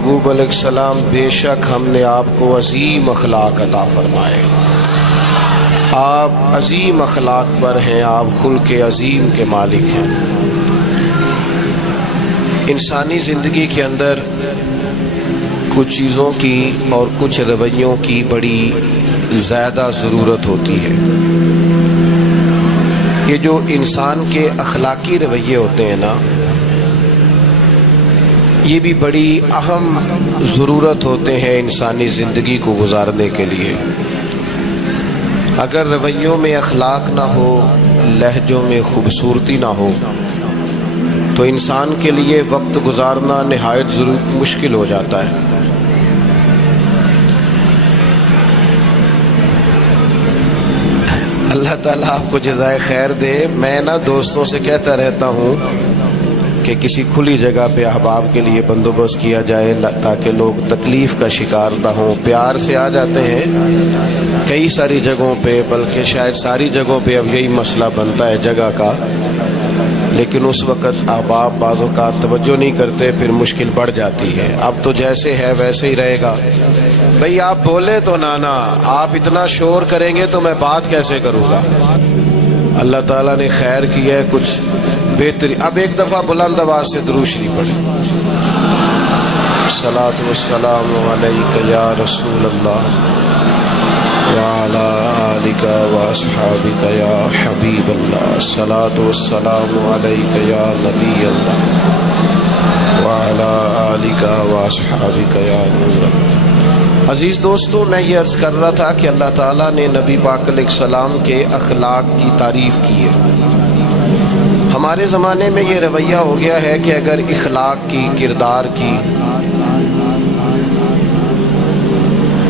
محبوب علیہ السلام بے شک ہم نے آپ کو عظیم اخلاق عطا فرمائے. آپ عظیم اخلاق پر ہیں، آپ خلق عظیم کے مالک ہیں. انسانی زندگی کے اندر کچھ چیزوں کی اور کچھ رویوں کی بڑی زیادہ ضرورت ہوتی ہے. یہ جو انسان کے اخلاقی رویے ہوتے ہیں نا، یہ بھی بڑی اہم ضرورت ہوتے ہیں انسانی زندگی کو گزارنے کے لیے. اگر رویوں میں اخلاق نہ ہو، لہجوں میں خوبصورتی نہ ہو، تو انسان کے لیے وقت گزارنا نہایت مشکل ہو جاتا ہے. اللہ تعالیٰ آپ کو جزائے خیر دے. میں نا دوستوں سے کہتا رہتا ہوں کہ کسی کھلی جگہ پہ احباب کے لیے بندوبست کیا جائے تاکہ لوگ تکلیف کا شکار نہ ہوں. پیار سے آ جاتے ہیں کئی ساری جگہوں پہ، بلکہ شاید ساری جگہوں پہ اب یہی مسئلہ بنتا ہے جگہ کا، لیکن اس وقت احباب بعض اوقات توجہ نہیں کرتے، پھر مشکل بڑھ جاتی ہے. اب تو جیسے ہے ویسے ہی رہے گا. بھئی آپ بولیں تو نانا، آپ اتنا شور کریں گے تو میں بات کیسے کروں گا. اللہ تعالیٰ نے خیر کیا ہے، کچھ بہتری. اب ایک دفعہ بلند آواز سے درود شریف پڑھیں. الصلاۃ والسلام علیک یا رسول اللہ وعلی آلک واصحابک یا حبیب اللہ. الصلاۃ والسلام علیک یا نبی اللہ وعلی آلک واصحابک یا نور اللہ. عزیز دوستو، میں یہ عرض کر رہا تھا کہ اللہ تعالیٰ نے نبی پاک علیہ السلام کے اخلاق کی تعریف کی ہے. ہمارے زمانے میں یہ رویہ ہو گیا ہے کہ اگر اخلاق کی، کردار کی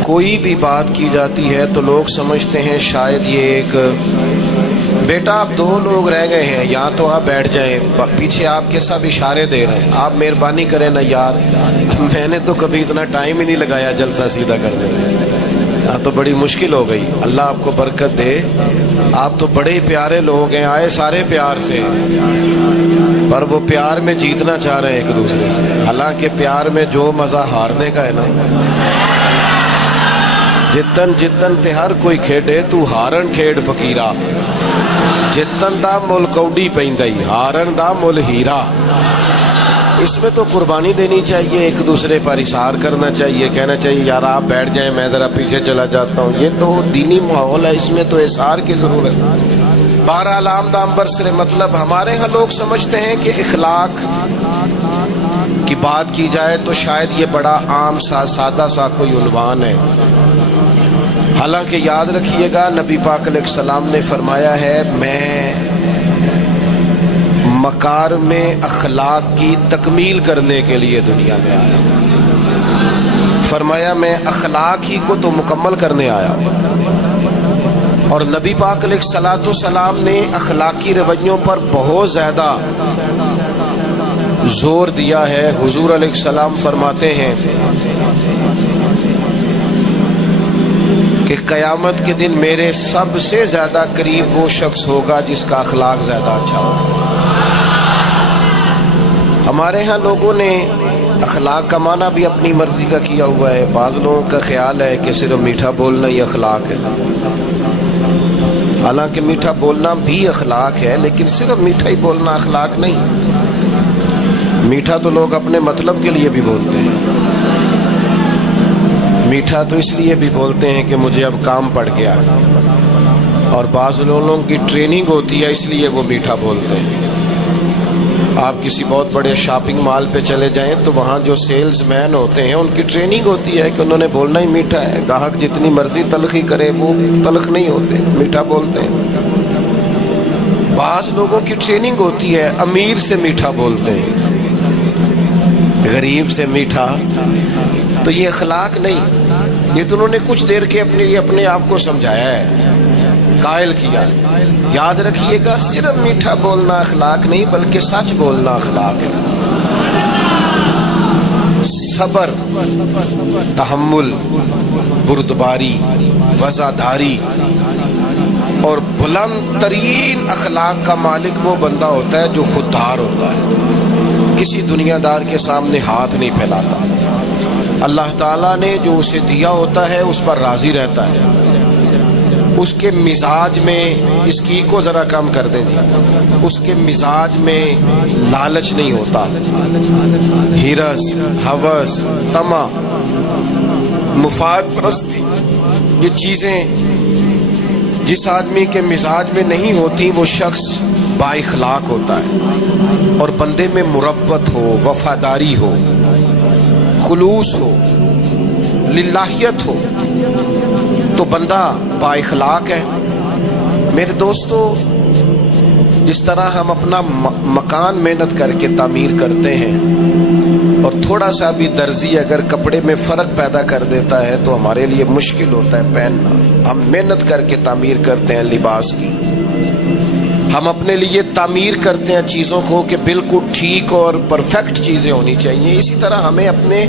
کوئی بھی بات کی جاتی ہے تو لوگ سمجھتے ہیں شاید یہ ایک بیٹا آپ دو لوگ رہ گئے ہیں، یا تو آپ بیٹھ جائیں، پیچھے آپ کے ساتھ اشارے دے رہے ہیں، آپ مہربانی کریں نا یار. میں نے تو کبھی اتنا ٹائم ہی نہیں لگایا جلسہ سیدھا کرنے میں، یہاں تو بڑی مشکل ہو گئی. اللہ آپ کو برکت دے. آپ تو بڑے ہی پیارے لوگ ہیں، آئے سارے پیار سے، پر وہ پیار میں جیتنا چاہ رہے ہیں ایک دوسرے سے. حالانکہ پیار میں جو مزہ ہارنے کا ہے نا، جتن جتن تے ہر کوئی کھیڈے تو ہارن کھیڈ فقیرا، جتن دا مل کوڈی پیندائی ہارن دا مل ہیرا. اس میں تو قربانی دینی چاہیے، ایک دوسرے پر اثار کرنا چاہیے، کہنا چاہیے یار آپ بیٹھ جائیں میں ذرا پیچھے چلا جاتا ہوں. یہ تو دینی ماحول ہے، اس میں تو اثار کی ضرورت ہے. بہرحال آمد آمبر سے مطلب ہمارے ہاں لوگ سمجھتے ہیں کہ اخلاق کی بات کی جائے تو شاید یہ بڑا عام سا سادہ سا کوئی عنوان ہے. حالانکہ یاد رکھیے گا نبی پاک علیہ السلام نے فرمایا ہے میں مکارم اخلاق کی تکمیل کرنے کے لیے دنیا میں آیا ہوں. فرمایا میں اخلاق ہی کو تو مکمل کرنے آیا ہوں. اور نبی پاک علیہ السلام نے اخلاقی رویوں پر بہت زیادہ زور دیا ہے. حضور علیہ السلام فرماتے ہیں کہ قیامت کے دن میرے سب سے زیادہ قریب وہ شخص ہوگا جس کا اخلاق زیادہ اچھا ہوگا. ہمارے ہاں لوگوں نے اخلاق کا معنی بھی اپنی مرضی کا کیا ہوا ہے. بعض لوگوں کا خیال ہے کہ صرف میٹھا بولنا ہی اخلاق ہے. حالانکہ میٹھا بولنا بھی اخلاق ہے، لیکن صرف میٹھا ہی بولنا اخلاق نہیں. میٹھا تو لوگ اپنے مطلب کے لیے بھی بولتے ہیں. میٹھا تو اس لیے بھی بولتے ہیں کہ مجھے اب کام پڑ گیا، اور بعض لوگوں کی ٹریننگ ہوتی ہے اس لیے وہ میٹھا بولتے ہیں. آپ کسی بہت بڑے شاپنگ مال پہ چلے جائیں تو وہاں جو سیلز مین ہوتے ہیں ان کی ٹریننگ ہوتی ہے کہ انہوں نے بولنا ہی میٹھا ہے. گاہک جتنی مرضی تلخی کرے وہ تلخ نہیں ہوتے، میٹھا بولتے ہیں. بعض لوگوں کی ٹریننگ ہوتی ہے امیر سے میٹھا بولتے ہیں، غریب سے میٹھا. تو یہ اخلاق نہیں، یہ تو انہوں نے کچھ دیر کے اپنے آپ کو سمجھایا ہے، قائل کیا. یاد رکھیے گا صرف میٹھا بولنا اخلاق نہیں بلکہ سچ بولنا اخلاق ہے. صبر، تحمل، بردباری، وفاداری اور بلند ترین اخلاق کا مالک وہ بندہ ہوتا ہے جو خوددار ہوتا ہے، کسی دنیا دار کے سامنے ہاتھ نہیں پھیلاتا. اللہ تعالیٰ نے جو اسے دیا ہوتا ہے اس پر راضی رہتا ہے. اس کے مزاج میں، اس کی کو ذرا کم کر دیں جی، اس کے مزاج میں لالچ نہیں ہوتا. ہرس، ہوس، طمع، مفاد پرستی، یہ چیزیں جس آدمی کے مزاج میں نہیں ہوتی وہ شخص با اخلاق ہوتا ہے. اور بندے میں مروت ہو، وفاداری ہو، خلوص ہو، للہیت ہو تو بندہ با اخلاق ہے. میرے دوستو، جس طرح ہم اپنا مکان محنت کر کے تعمیر کرتے ہیں اور تھوڑا سا بھی درزی اگر کپڑے میں فرق پیدا کر دیتا ہے تو ہمارے لیے مشکل ہوتا ہے پہننا. ہم محنت کر کے تعمیر کرتے ہیں لباس کی، ہم اپنے لیے تعمیر کرتے ہیں چیزوں کو کہ بالکل ٹھیک اور پرفیکٹ چیزیں ہونی چاہیے. اسی طرح ہمیں اپنے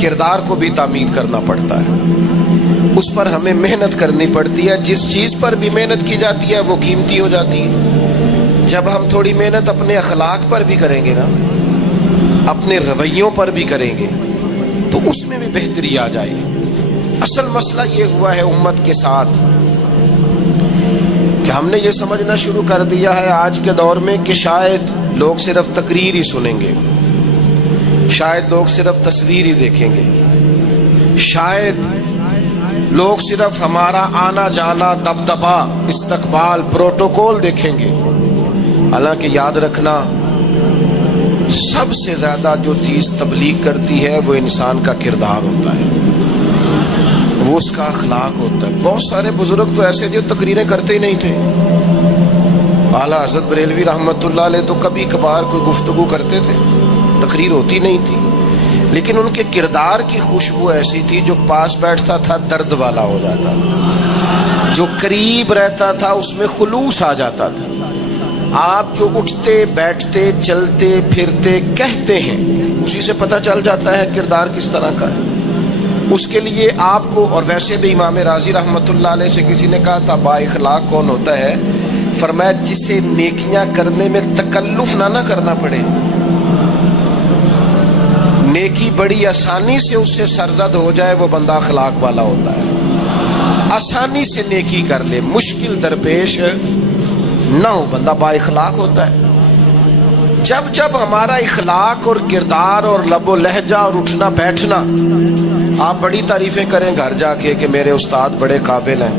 کردار کو بھی تعمیر کرنا پڑتا ہے، اس پر ہمیں محنت کرنی پڑتی ہے. جس چیز پر بھی محنت کی جاتی ہے وہ قیمتی ہو جاتی ہے. جب ہم تھوڑی محنت اپنے اخلاق پر بھی کریں گے نا، اپنے رویوں پر بھی کریں گے تو اس میں بھی بہتری آ جائے گی. اصل مسئلہ یہ ہوا ہے امت کے ساتھ کہ ہم نے یہ سمجھنا شروع کر دیا ہے آج کے دور میں کہ شاید لوگ صرف تقریر ہی سنیں گے، شاید لوگ صرف تصویر ہی دیکھیں گے، شاید لوگ صرف ہمارا آنا جانا، دبدبا، استقبال، پروٹوکول دیکھیں گے. حالانکہ یاد رکھنا، سب سے زیادہ جو چیز تبلیغ کرتی ہے وہ انسان کا کردار ہوتا ہے، وہ اس کا اخلاق ہوتا ہے. بہت سارے بزرگ تو ایسے جو تقریریں کرتے ہی نہیں تھے. اعلیٰ حضرت بریلوی رحمۃ اللہ علیہ تو کبھی کبھار کوئی گفتگو کرتے تھے، تقریر ہوتی نہیں تھی، لیکن ان کے کردار کی خوشبو ایسی تھی جو پاس بیٹھتا تھا درد والا ہو جاتا تھا، جو قریب رہتا تھا اس میں خلوص آ جاتا تھا. آپ جو اٹھتے بیٹھتے چلتے پھرتے کہتے ہیں اسی سے پتہ چل جاتا ہے کردار کس طرح کا ہے. اس کے لیے آپ کو، اور ویسے بھی امام راضی رحمۃ اللہ علیہ سے کسی نے کہا تھا با اخلاق کون ہوتا ہے؟ فرمایا جسے نیکیاں کرنے میں تکلف نہ کرنا پڑے. نیکی بڑی آسانی سے اس سے سرزد ہو جائے وہ بندہ اخلاق والا ہوتا ہے. آسانی سے نیکی کر لے، مشکل درپیش نہ ہو، بندہ با اخلاق ہوتا ہے. جب جب ہمارا اخلاق اور کردار اور لب و لہجہ اور اٹھنا بیٹھنا، آپ بڑی تعریفیں کریں گھر جا کے کہ میرے استاد بڑے قابل ہیں،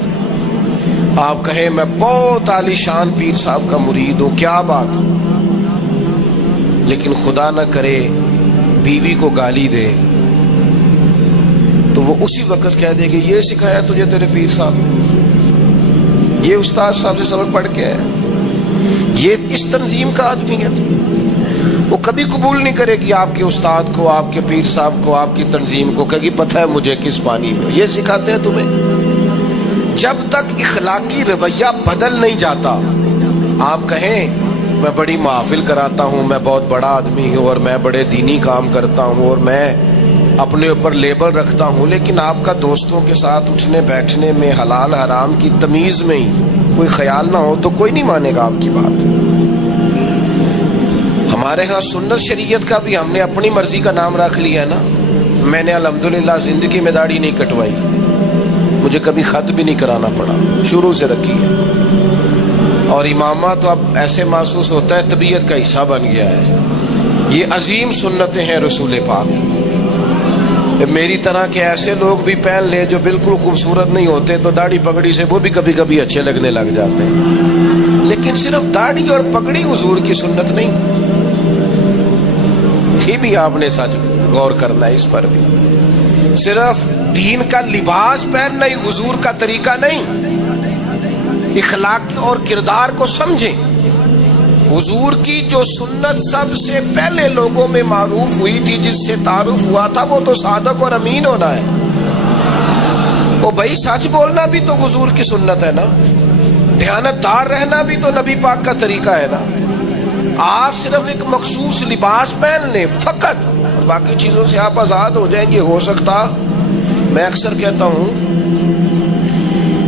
آپ کہیں میں بہت عالی شان پیر صاحب کا مرید ہوں، کیا بات، لیکن خدا نہ کرے بیوی کو گالی دے تو وہ اسی وقت کہہ دے گی یہ سکھایا تجھے تیرے پیر صاحب نے، یہ استاد صاحب سے سبق پڑھ کے ہے، یہ اس تنظیم کا آدمی ہے. وہ کبھی قبول نہیں کرے گی آپ کے استاد کو، آپ کے پیر صاحب کو، آپ کی تنظیم کو، کہے گی پتہ ہے مجھے کس پانی میں یہ سکھاتے ہیں تمہیں. جب تک اخلاقی رویہ بدل نہیں جاتا، آپ کہیں میں بڑی محافل کراتا ہوں، میں بہت بڑا آدمی ہوں اور میں بڑے دینی کام کرتا ہوں اور میں اپنے اوپر لیبل رکھتا ہوں، لیکن آپ کا دوستوں کے ساتھ اٹھنے بیٹھنے میں حلال حرام کی تمیز میں ہی کوئی خیال نہ ہو تو کوئی نہیں مانے گا آپ کی بات. ہمارے ہاں سنت شریعت کا بھی ہم نے اپنی مرضی کا نام رکھ لیا ہے نا. میں نے الحمدللہ زندگی میں داڑھی نہیں کٹوائی، مجھے کبھی خط بھی نہیں کرانا پڑا، شروع سے رکھی ہے. اور امامہ تو اب ایسے محسوس ہوتا ہے طبیعت کا حصہ بن گیا ہے. یہ عظیم سنتیں ہیں رسول پاک. میری طرح کے ایسے لوگ بھی پہن لیں جو بالکل خوبصورت نہیں ہوتے تو داڑھی پگڑی سے وہ بھی کبھی کبھی اچھے لگنے لگ جاتے ہیں، لیکن صرف داڑھی اور پگڑی حضور کی سنت نہیں. یہ بھی آپ نے سچ غور کرنا ہے اس پر بھی. صرف دین کا لباس پہننا ہی حضور کا طریقہ نہیں. اخلاق اور کردار کو سمجھیں. حضور کی جو سنت سب سے پہلے لوگوں میں معروف ہوئی تھی، جس سے تعارف ہوا تھا، وہ تو صادق اور امین ہونا ہے. وہ بھائی سچ بولنا بھی تو حضور کی سنت ہے نا، دیانتدار رہنا بھی تو نبی پاک کا طریقہ ہے نا. آپ صرف ایک مخصوص لباس پہن لیں فقط اور باقی چیزوں سے آپ آزاد ہو جائیں گے. ہو سکتا، میں اکثر کہتا ہوں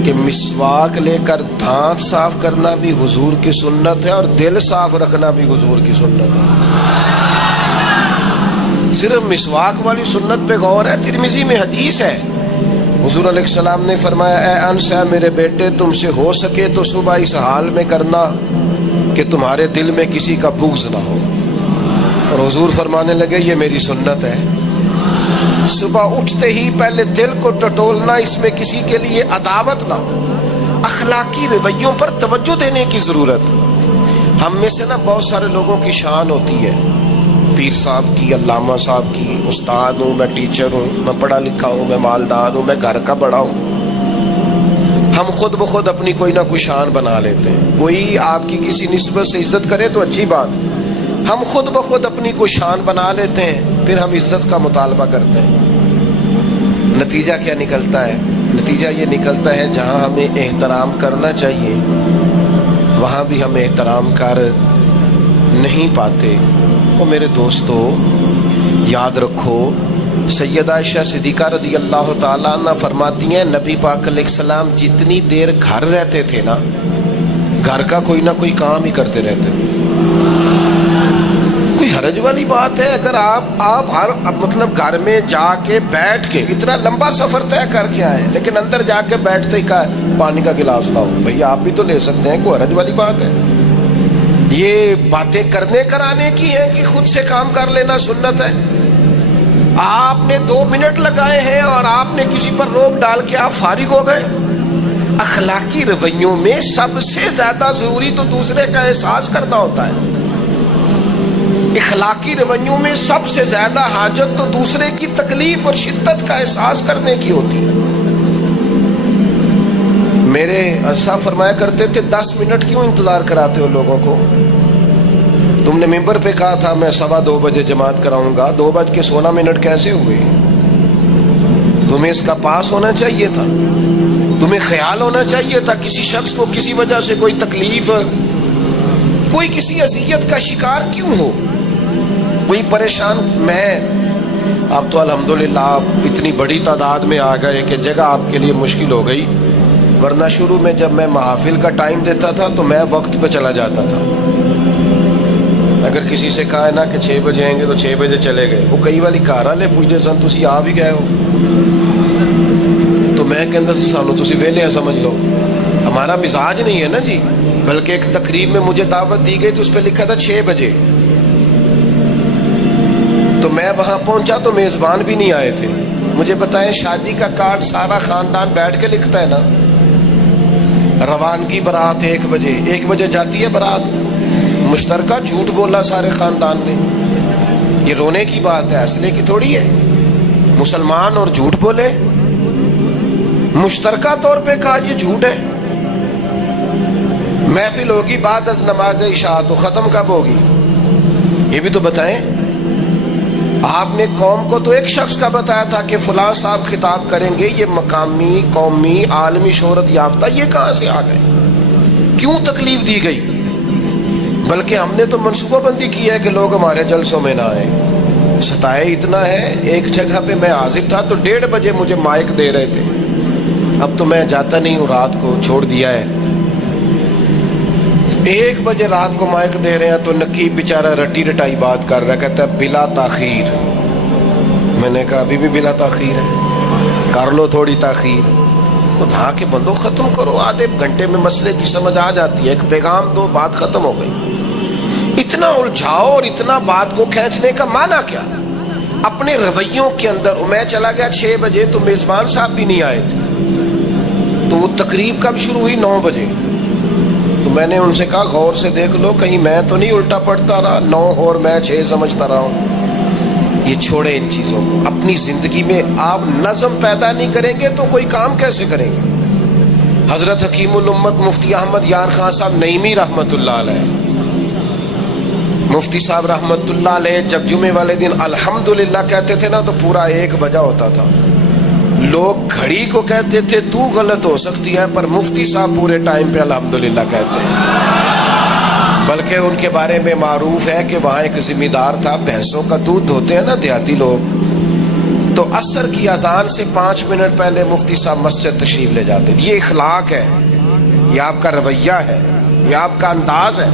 کہ مسواک لے کر دانت صاف کرنا بھی حضور کی سنت ہے اور دل صاف رکھنا بھی حضور کی سنت ہے. صرف مسواک والی سنت پہ غور ہے. ترمذی میں حدیث ہے, حضور علیہ السلام نے فرمایا اے انس ہے میرے بیٹے, تم سے ہو سکے تو صبح اس حال میں کرنا کہ تمہارے دل میں کسی کا بغض نہ ہو. اور حضور فرمانے لگے یہ میری سنت ہے. صبح اٹھتے ہی پہلے دل کو ٹٹولنا, اس میں کسی کے لیے عداوت نہ ہو. اخلاقی رویوں پر توجہ دینے کی ضرورت. ہم میں سے نا بہت سارے لوگوں کی شان ہوتی ہے, پیر صاحب کی, علامہ صاحب کی, استاد ہوں, میں ٹیچر ہوں, میں پڑھا لکھا ہوں, میں مالدار ہوں, میں گھر کا بڑا ہوں. ہم خود بخود اپنی کوئی نہ کوئی شان بنا لیتے ہیں. کوئی آپ کی کسی نسبت سے عزت کرے تو اچھی بات, ہم خود بخود اپنی کوئی شان بنا لیتے ہیں, پھر ہم عزت کا مطالبہ کرتے ہیں. نتیجہ کیا نکلتا ہے؟ نتیجہ یہ نکلتا ہے جہاں ہمیں احترام کرنا چاہیے وہاں بھی ہم احترام کر نہیں پاتے. اور میرے دوستو یاد رکھو, سیدہ عائشہ صدیقہ رضی اللہ تعالیٰ عنہ فرماتی ہیں نبی پاک علیہ السلام جتنی دیر گھر رہتے تھے نا, گھر کا کوئی نہ کوئی کام ہی کرتے رہتے تھے. کوئی حرج والی بات ہے اگر آپ ہر مطلب گھر میں جا کے بیٹھ کے اتنا لمبا سفر طے کر کے آئے لیکن اندر جا کے بیٹھتے ہی کہا پانی کا گلاس لاؤ. بھئی آپ بھی تو لے سکتے ہیں, کوئی حرج والی بات ہے؟ یہ باتیں کرنے کرانے کی ہیں کہ خود سے کام کر لینا سنت ہے؟ آپ نے 2 منٹ لگائے ہیں اور آپ نے کسی پر روک ڈال کے آپ فارغ ہو گئے. اخلاقی رویوں میں سب سے زیادہ ضروری تو دوسرے کا احساس کرنا ہوتا ہے. اخلاقی رویوں میں سب سے زیادہ حاجت تو دوسرے کی تکلیف اور شدت کا احساس کرنے کی ہوتی ہے. میرے اسا فرمایا کرتے تھے 10 منٹ کیوں انتظار کراتے ہو لوگوں کو؟ تم نے ممبر پہ کہا تھا میں 2:15 بجے جماعت کراؤں گا, 2:16 کیسے ہوئے؟ تمہیں اس کا پاس ہونا چاہیے تھا, تمہیں خیال ہونا چاہیے تھا کسی شخص کو کسی وجہ سے کوئی تکلیف, کوئی کسی اذیت کا شکار کیوں ہو, کوئی پریشان. میں اب تو الحمدللہ آپ اتنی بڑی تعداد میں آ گئے کہ جگہ آپ کے لیے مشکل ہو گئی, ورنہ شروع میں جب میں محافل کا ٹائم دیتا تھا تو میں وقت پہ چلا جاتا تھا. اگر کسی سے کہا ہے نا کہ 6 بجے آئیں گے تو 6 بجے چلے گئے. وہ کئی والی گھر والے پوچھتے سن تسی آ بھی گئے ہو, تو میں کہ اندر سانو تسی ویلے سمجھ لو. ہمارا مزاج نہیں ہے نا جی, بلکہ ایک تقریب میں مجھے دعوت دی گئی تو اس پہ لکھا تھا 6 بجے, تو میں وہاں پہنچا تو میزبان بھی نہیں آئے تھے. مجھے بتائیں شادی کا کارڈ سارا خاندان بیٹھ کے لکھتا ہے نا, روانگی برات 1 بجے, 1 بجے جاتی ہے برات, مشترکہ جھوٹ بولا سارے خاندان نے. یہ رونے کی بات ہے, ہنسنے کی تھوڑی ہے. مسلمان اور جھوٹ بولے, مشترکہ طور پہ کہا یہ جھوٹ ہے. محفل ہوگی بعد از نماز عشاء, تو ختم کب ہوگی یہ بھی تو بتائیں. آپ نے قوم کو تو ایک شخص کا بتایا تھا کہ فلاں صاحب خطاب کریں گے, یہ مقامی, قومی, عالمی شہرت یافتہ, یہ کہاں سے آ گئے؟ کیوں تکلیف دی گئی؟ بلکہ ہم نے تو منصوبہ بندی کی ہے کہ لوگ ہمارے جلسوں میں نہ آئیں. ستائے اتنا ہے, ایک جگہ پہ میں حاضر تھا تو 1:30 بجے مجھے مائک دے رہے تھے. اب تو میں جاتا نہیں ہوں, رات کو چھوڑ دیا ہے. 1 بجے رات کو مائک دے رہے ہیں تو نقیب بیچارہ رٹی رٹائی بات کر رہا ہے, کہتا ہے بلا تاخیر. میں نے کہا ابھی بھی بلا تاخیر ہے, کر لو تھوڑی تاخیر. خدا کے بندو ختم کرو, آدھے گھنٹے میں مسئلے کی سمجھ آ جاتی ہے, ایک پیغام دو, بات ختم ہو گئی. اتنا الجھاؤ اور اتنا بات کو کھینچنے کا معنی کیا؟ اپنے رویوں کے اندر. میں چلا گیا 6 بجے تو میزبان صاحب بھی نہیں آئے تھے, تو وہ تقریب کب شروع ہوئی؟ 9 بجے. تو میں نے ان سے کہا غور سے دیکھ لو کہیں میں تو نہیں الٹا پڑتا رہا, 9 اور میں 6 سمجھتا رہا ہوں. یہ چھوڑے ان چیزوں کو. اپنی زندگی میں آپ نظم پیدا نہیں کریں گے تو کوئی کام کیسے کریں گے؟ حضرت حکیم الامت مفتی احمد یار خان صاحب نعیمی رحمت اللہ علیہ, مفتی صاحب رحمت اللہ علیہ جب جمعے والے دن الحمدللہ کہتے تھے نا تو پورا 1 بجا ہوتا تھا. لوگ گھڑی کو کہتے تھے تو غلط ہو سکتی ہے, پر مفتی صاحب پورے ٹائم پہ الحمدللہ کہتے ہیں. بلکہ ان کے بارے میں معروف ہے کہ وہاں ایک ذمہ دار تھا, بھینسوں کا دودھ دھوتے ہیں نا دیہاتی لوگ, تو عصر کی اذان سے 5 منٹ پہلے مفتی صاحب مسجد تشریف لے جاتے. یہ اخلاق ہے, یہ آپ کا رویہ ہے, یہ آپ کا انداز ہے.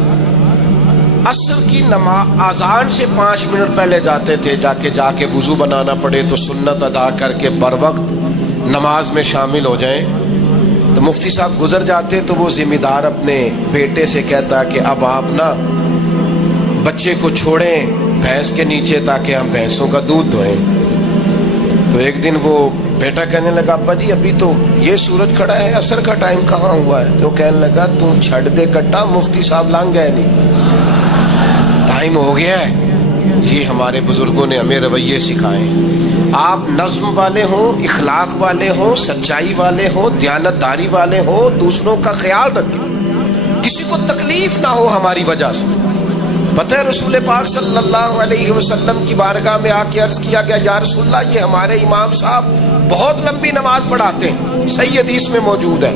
عصر کی نماز اذان سے 5 منٹ پہلے جاتے تھے، جا کے وضو بنانا پڑے تو سنت ادا کر کے بر وقت نماز میں شامل ہو جائیں۔ تو مفتی صاحب گزر جاتے تو وہ ذمہ دار اپنے بیٹے سے کہتا کہ اب آپ نا بچے کو چھوڑیں بھینس کے نیچے تاکہ ہم بھینسوں کا دودھ دھوئیں۔ تو ایک دن وہ بیٹا کہنے لگا ابا جی ابھی تو یہ سورج کھڑا ہے، عصر کا ٹائم کہاں ہوا ہے؟ تو کہنے لگا تو چھڑ دے کٹا، مفتی صاحب لانگ گئے نہیں، ٹائم ہو گیا ہے۔ یہ ہمارے بزرگوں نے ہمیں رویے سکھائے۔ آپ نظم والے ہوں، اخلاق والے ہوں، سچائی والے ہوں، دیانت داری والے ہوں، دوسروں کا خیال رکھیں، کسی کو تکلیف نہ ہو ہماری وجہ سے۔ پتہ ہے رسول پاک صلی اللہ علیہ وسلم کی بارگاہ میں آ کے عرض کیا گیا یا رسول اللہ یہ ہمارے امام صاحب بہت لمبی نماز پڑھاتے ہیں، صحیح حدیث میں موجود ہے،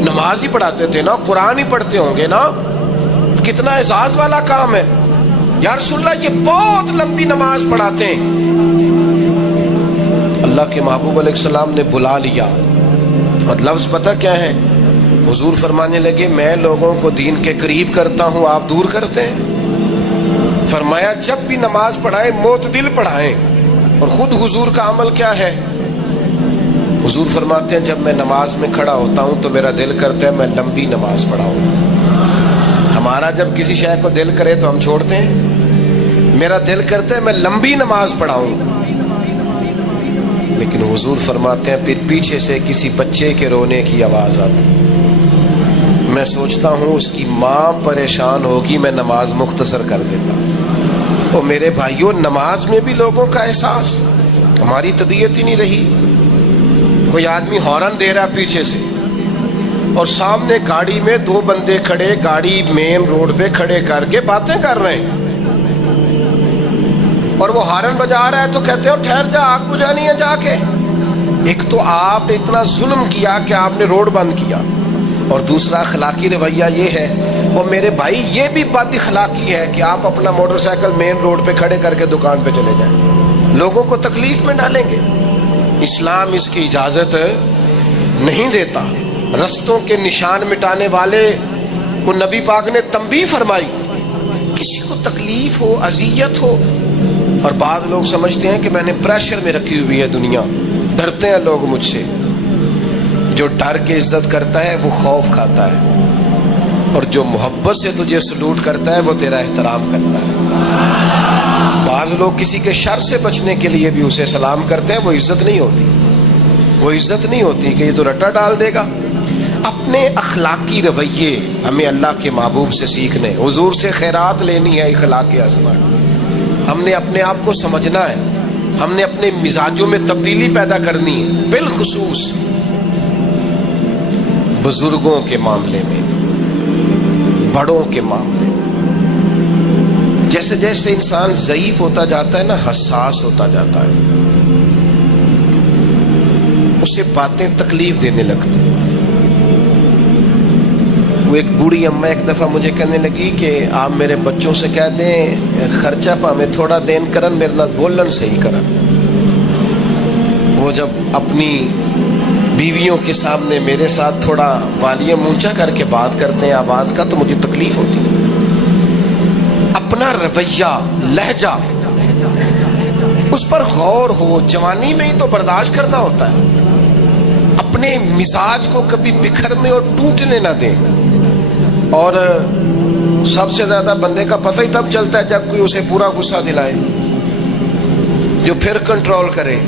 نماز ہی پڑھاتے تھے نا، قرآن ہی پڑھتے ہوں گے نا، کتنا اعزاز والا کام ہے۔ یا رسول اللہ یہ بہت لمبی نماز پڑھاتے ہیں۔ اللہ کے محبوب علیہ السلام نے بلا لیا اور لفظ پتہ کیا ہے؟ حضور فرمانے لگے میں لوگوں کو دین کے قریب کرتا ہوں، آپ دور کرتے ہیں۔ فرمایا جب بھی نماز پڑھائیں معتدل پڑھائیں۔ اور خود حضور کا عمل کیا ہے؟ حضور فرماتے ہیں جب میں نماز میں کھڑا ہوتا ہوں تو میرا دل کرتا ہے میں لمبی نماز پڑھاؤں۔ ہمارا جب کسی شے کو دل کرے تو ہم چھوڑتے ہیں، میرا دل کرتا ہے میں لمبی نماز پڑھاؤں۔ لیکن حضور فرماتے ہیں پھر پیچھے سے کسی بچے کے رونے کی آواز آتی، میں سوچتا ہوں اس کی ماں پریشان ہوگی، میں نماز مختصر کر دیتا ہوں۔ اور میرے بھائیوں نماز میں بھی لوگوں کا احساس، ہماری طبیعت ہی نہیں رہی۔ کوئی آدمی ہارن دے رہا پیچھے سے اور سامنے گاڑی میں 2 بندے کھڑے، گاڑی مین روڈ پہ کھڑے کر کے باتیں کر رہے ہیں، اور وہ ہارن بجا رہا ہے تو کہتے ہو ٹھہر جا، آگ بجھانی ہے جا کے۔ ایک تو آپ نے اتنا ظلم کیا کہ آپ نے روڈ بند کیا، اور دوسرا اخلاقی رویہ یہ ہے، اور میرے بھائی یہ بھی بد اخلاقی ہے کہ آپ اپنا موٹر سائیکل مین روڈ پہ کھڑے کر کے دکان پہ چلے جائیں، لوگوں کو تکلیف میں ڈالیں گے۔ اسلام اس کی اجازت نہیں دیتا۔ رستوں کے نشان مٹانے والے کو نبی پاک نے تنبیہ فرمائی، کسی کو تکلیف ہو، اذیت ہو۔ اور بعض لوگ سمجھتے ہیں کہ میں نے پریشر میں رکھی ہوئی ہے دنیا، ڈرتے ہیں لوگ مجھ سے۔ جو ڈر کے عزت کرتا ہے وہ خوف کھاتا ہے، اور جو محبت سے تجھے سلوٹ کرتا ہے وہ تیرا احترام کرتا ہے۔ بعض لوگ کسی کے شر سے بچنے کے لیے بھی اسے سلام کرتے ہیں، وہ عزت نہیں ہوتی، وہ عزت نہیں ہوتی کہ یہ تو رٹا ڈال دے گا۔ اپنے اخلاقی رویے ہمیں اللہ کے محبوب سے سیکھنے، حضور سے خیرات لینی ہے، اخلاق اصغر۔ ہم نے اپنے آپ کو سمجھنا ہے، ہم نے اپنے مزاجوں میں تبدیلی پیدا کرنی ہے، بالخصوص بزرگوں کے معاملے میں، بڑوں کے معاملے میں۔ جیسے جیسے انسان ضعیف ہوتا جاتا ہے نا، حساس ہوتا جاتا ہے، اسے باتیں تکلیف دینے لگتی ہیں۔ وہ ایک بوڑھی اماں ایک دفعہ مجھے کہنے لگی کہ آپ میرے بچوں سے کہہ دیں خرچہ پا میں تھوڑا دین کرن، میرے نال بولن صحیح کرن۔ وہ جب اپنی بیویوں کے سامنے میرے ساتھ تھوڑا والیوم اونچا کر کے بات کرتے ہیں آواز کا تو مجھے تکلیف ہوتی ہے۔ اپنا رویہ، لہجہ، اس پر غور ہو، جوانی میں ہی تو برداشت کرنا ہوتا ہے۔ اپنے مزاج کو کبھی بکھرنے اور ٹوٹنے نہ دیں۔ اور سب سے زیادہ بندے کا پتہ ہی تب چلتا ہے جب کوئی اسے پورا غصہ دلائے، جو پھر کنٹرول کرے،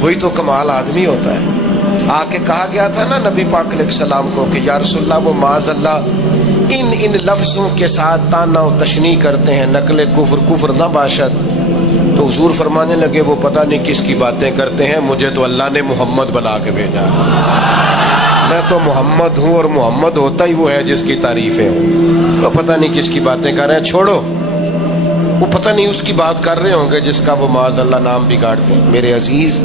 وہی تو کمال آدمی ہوتا ہے۔ آ کے کہا گیا تھا نا نبی پاک علیہ السلام کو کہ یا رسول اللہ وہ معاذ اللہ ان لفظوں کے ساتھ تانا و تشنیع کرتے ہیں، نقل کفر نہ باشد۔ تو حضور فرمانے لگے وہ پتہ نہیں کس کی باتیں کرتے ہیں، مجھے تو اللہ نے محمد بنا کے بھیجا، میں تو محمد ہوں، اور محمد ہوتا ہی وہ ہے جس کی تعریفیں ہوں۔ تو پتہ نہیں کس کی باتیں کر رہے ہیں، چھوڑو، وہ پتہ نہیں اس کی بات کر رہے ہوں گے جس کا وہ معاذ اللہ نام بگاڑتے ہیں۔ میرے عزیز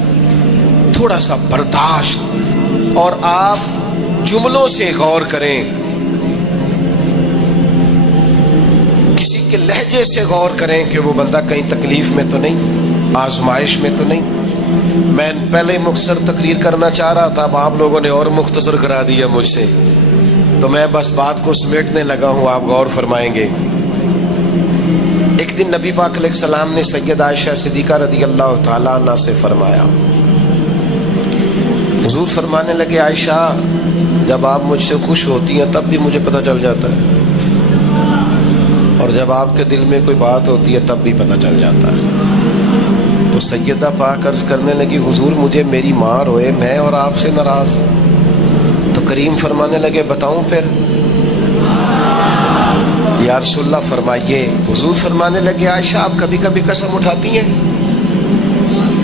تھوڑا سا برداشت، اور آپ جملوں سے غور کریں، کسی کے لہجے سے غور کریں کہ وہ بندہ کہیں تکلیف میں تو نہیں، آزمائش میں تو نہیں۔ میں پہلے مختصر تقریر کرنا چاہ رہا تھا، اب آپ لوگوں نے اور مختصر کرا دیا مجھ سے، تو میں بس بات کو سمیٹنے لگا ہوں، آپ غور فرمائیں گے۔ دن نبی پاک علیہ السلام نے سید عائشہ صدیقہ رضی اللہ تعالیٰ عنہ سے فرمایا، حضور فرمانے لگے عائشہ جب آپ مجھ سے خوش ہوتی ہیں تب بھی مجھے پتہ چل جاتا ہے، اور جب آپ کے دل میں کوئی بات ہوتی ہے تب بھی پتہ چل جاتا ہے۔ تو سیدہ پاک عرض کرنے لگی حضور مجھے میری ماں روئے میں اور آپ سے ناراض، تو کریم فرمانے لگے بتاؤں پھر؟ یا رسول اللہ فرمائیے۔ حضور فرمانے لگے عائشہ آپ کبھی کبھی قسم اٹھاتی ہیں؟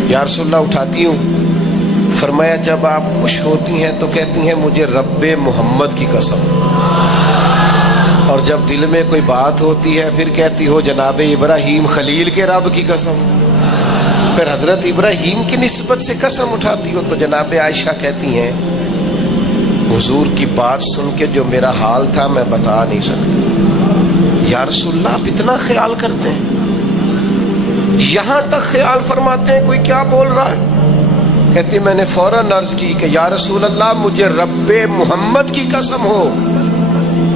یا رسول اللہ اٹھاتی ہوں۔ فرمایا جب آپ خوش ہوتی ہیں تو کہتی ہیں مجھے رب محمد کی قسم، اور جب دل میں کوئی بات ہوتی ہے پھر کہتی ہو جناب ابراہیم خلیل کے رب کی قسم، پھر حضرت ابراہیم کی نسبت سے قسم اٹھاتی ہو۔ تو جناب عائشہ کہتی ہیں حضور کی بات سن کے جو میرا حال تھا میں بتا نہیں سکتی۔ یا رسول اللہ آپ اتنا خیال کرتے ہیں، یہاں تک خیال فرماتے ہیں کوئی کیا بول رہا ہے؟ کہتی میں نے فوراً عرض کی کہ یا رسول اللہ مجھے رب محمد کی قسم ہو،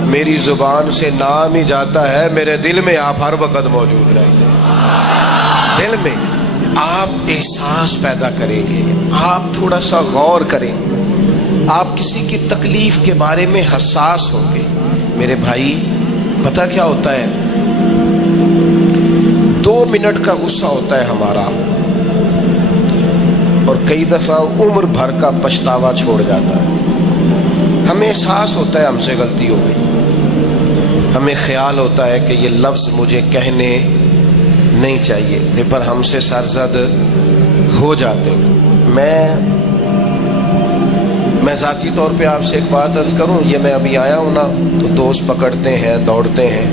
میری زبان سے نام ہی جاتا ہے، میرے دل میں آپ ہر وقت موجود رہتے ہیں۔ دل میں آپ احساس پیدا کریں گے، آپ تھوڑا سا غور کریں، آپ کسی کی تکلیف کے بارے میں حساس ہوں گے۔ میرے بھائی پتہ کیا ہوتا ہے، 2 منٹ کا غصہ ہوتا ہے ہمارا، اور کئی دفعہ عمر بھر کا پچھتاوا چھوڑ جاتا ہے۔ ہمیں احساس ہوتا ہے ہم سے غلطی ہو گئی، ہمیں خیال ہوتا ہے کہ یہ لفظ مجھے کہنے نہیں چاہیے تھے، پر ہم سے سرزد ہو جاتے۔ میں ذاتی طور پہ آپ سے ایک بات عرض کروں، یہ میں ابھی آیا ہوں نا تو دوست پکڑتے ہیں دوڑتے ہیں،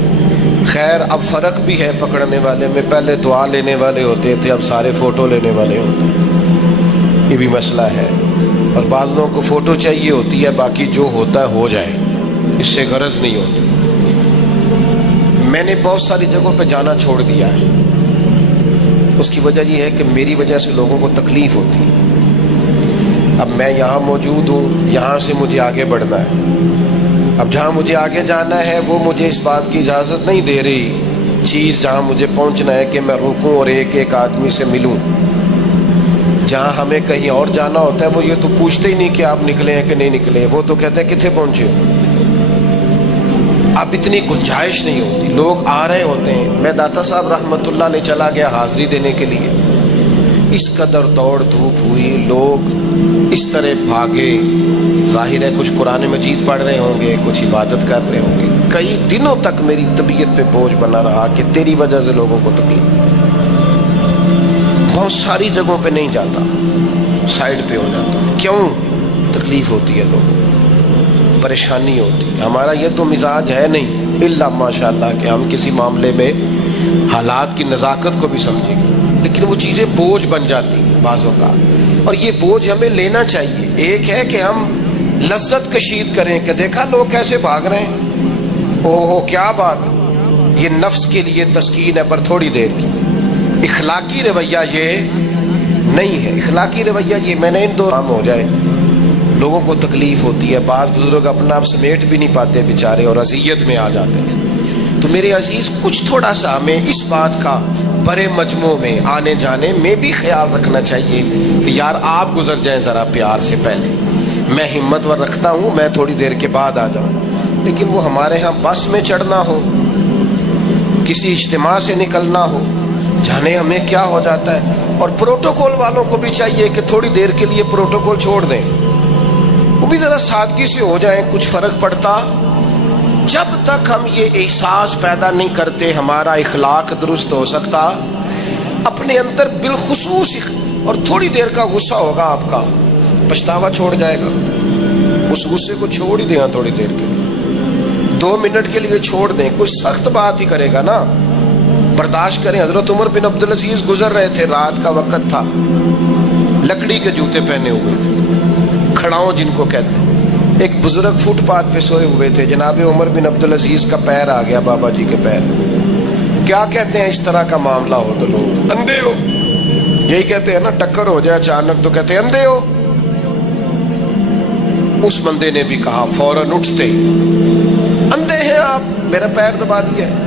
خیر اب فرق بھی ہے پکڑنے والے میں، پہلے دعا لینے والے ہوتے تھے اب سارے فوٹو لینے والے ہوتے ہیں، یہ بھی مسئلہ ہے۔ اور بعض لوگوں کو فوٹو چاہیے ہوتی ہے، باقی جو ہوتا ہے ہو جائے، اس سے غرض نہیں ہوتی۔ میں نے بہت ساری جگہوں پہ جانا چھوڑ دیا ہے، اس کی وجہ یہ ہے کہ میری وجہ سے لوگوں کو تکلیف ہوتی ہے۔ اب میں یہاں موجود ہوں، یہاں سے مجھے آگے بڑھنا ہے، اب جہاں مجھے آگے جانا ہے وہ مجھے اس بات کی اجازت نہیں دے رہی چیز جہاں مجھے پہنچنا ہے کہ میں رکوں اور ایک ایک آدمی سے ملوں۔ جہاں ہمیں کہیں اور جانا ہوتا ہے وہ یہ تو پوچھتے ہی نہیں کہ آپ نکلے ہیں کہ نہیں نکلے، وہ تو کہتے ہیں کتنے پہنچے ہو۔ اب اتنی گنجائش نہیں ہوتی، لوگ آ رہے ہوتے ہیں۔ میں داتا صاحب رحمۃ اللہ علیہ چلا گیا حاضری دینے کے لیے، اس قدر دوڑ دھوپ ہوئی، لوگ اس طرح بھاگے، ظاہر ہے کچھ قرآن مجید پڑھ رہے ہوں گے، کچھ عبادت کر رہے ہوں گے۔ کئی دنوں تک میری طبیعت پہ بوجھ بنا رہا کہ تیری وجہ سے لوگوں کو تکلیف۔ بہت ساری جگہوں پہ نہیں جاتا، سائڈ پہ ہو جاتا۔ کیوں؟ تکلیف ہوتی ہے، لوگوں کو پریشانی ہوتی ہے۔ ہمارا یہ تو مزاج ہے نہیں الا ماشاء اللہ کہ ہم کسی معاملے میں حالات کی نزاکت کو بھی سمجھیں گے، لیکن وہ چیزیں بوجھ بن جاتی ہیں بعض اوقات، اور یہ بوجھ ہمیں لینا چاہیے۔ ایک ہے کہ ہم لذت کشید کریں کہ دیکھا لوگ کیسے بھاگ رہے ہیں، اوہ کیا بات، یہ نفس کے لیے تسکین ہے پر تھوڑی دیر کی۔ اخلاقی رویہ یہ نہیں ہے، اخلاقی رویہ یہ میں نے ان دو کام ہو جائے، لوگوں کو تکلیف ہوتی ہے، بعض بزرگ اپنا آپ سمیٹ بھی نہیں پاتے بیچارے اور اذیت میں آ جاتے ہیں۔ تو میرے عزیز کچھ تھوڑا سا ہمیں اس بات کا بڑے مجموع میں آنے جانے میں بھی خیال رکھنا چاہیے کہ یار آپ گزر جائیں ذرا پیار سے پہلے، میں ہمت ور رکھتا ہوں میں تھوڑی دیر کے بعد آ جاؤں، لیکن وہ ہمارے ہاں بس میں چڑھنا ہو، کسی اجتماع سے نکلنا ہو، جانے ہمیں کیا ہو جاتا ہے۔ اور پروٹوکول والوں کو بھی چاہیے کہ تھوڑی دیر کے لیے پروٹوکول چھوڑ دیں، وہ بھی ذرا سادگی سے ہو جائیں، کچھ فرق پڑتا۔ جب تک ہم یہ احساس پیدا نہیں کرتے ہمارا اخلاق درست ہو سکتا، اپنے اندر بالخصوص اور تھوڑی دیر کا غصہ ہوگا آپ کا، پچھتاوا چھوڑ جائے گا، اس غصے کو چھوڑ ہی دیں تھوڑی دیر کے لیے، 2 منٹ کے لیے چھوڑ دیں، کوئی سخت بات ہی کرے گا نا برداشت کریں۔ حضرت عمر بن عبدالعزیز گزر رہے تھے، رات کا وقت تھا، لکڑی کے جوتے پہنے ہوئے تھے، کھڑاؤں جن کو کہتے ہیں۔ ایک بزرگ فٹ پاتھ پہ سوئے ہوئے تھے، جناب عمر بن عبدالعزیز کا پیر آ گیا بابا جی کے پیر۔ کیا کہتے ہیں اس طرح کا معاملہ ہو تو لوگ اندھے ہو، یہی کہتے ہیں نا، ٹکر ہو جائے اچانک تو کہتے ہیں اندھے ہو۔ اس بندے نے بھی کہا فوراً اٹھتے، اندھے ہیں آپ، میرا پیر دبا دیا ہے۔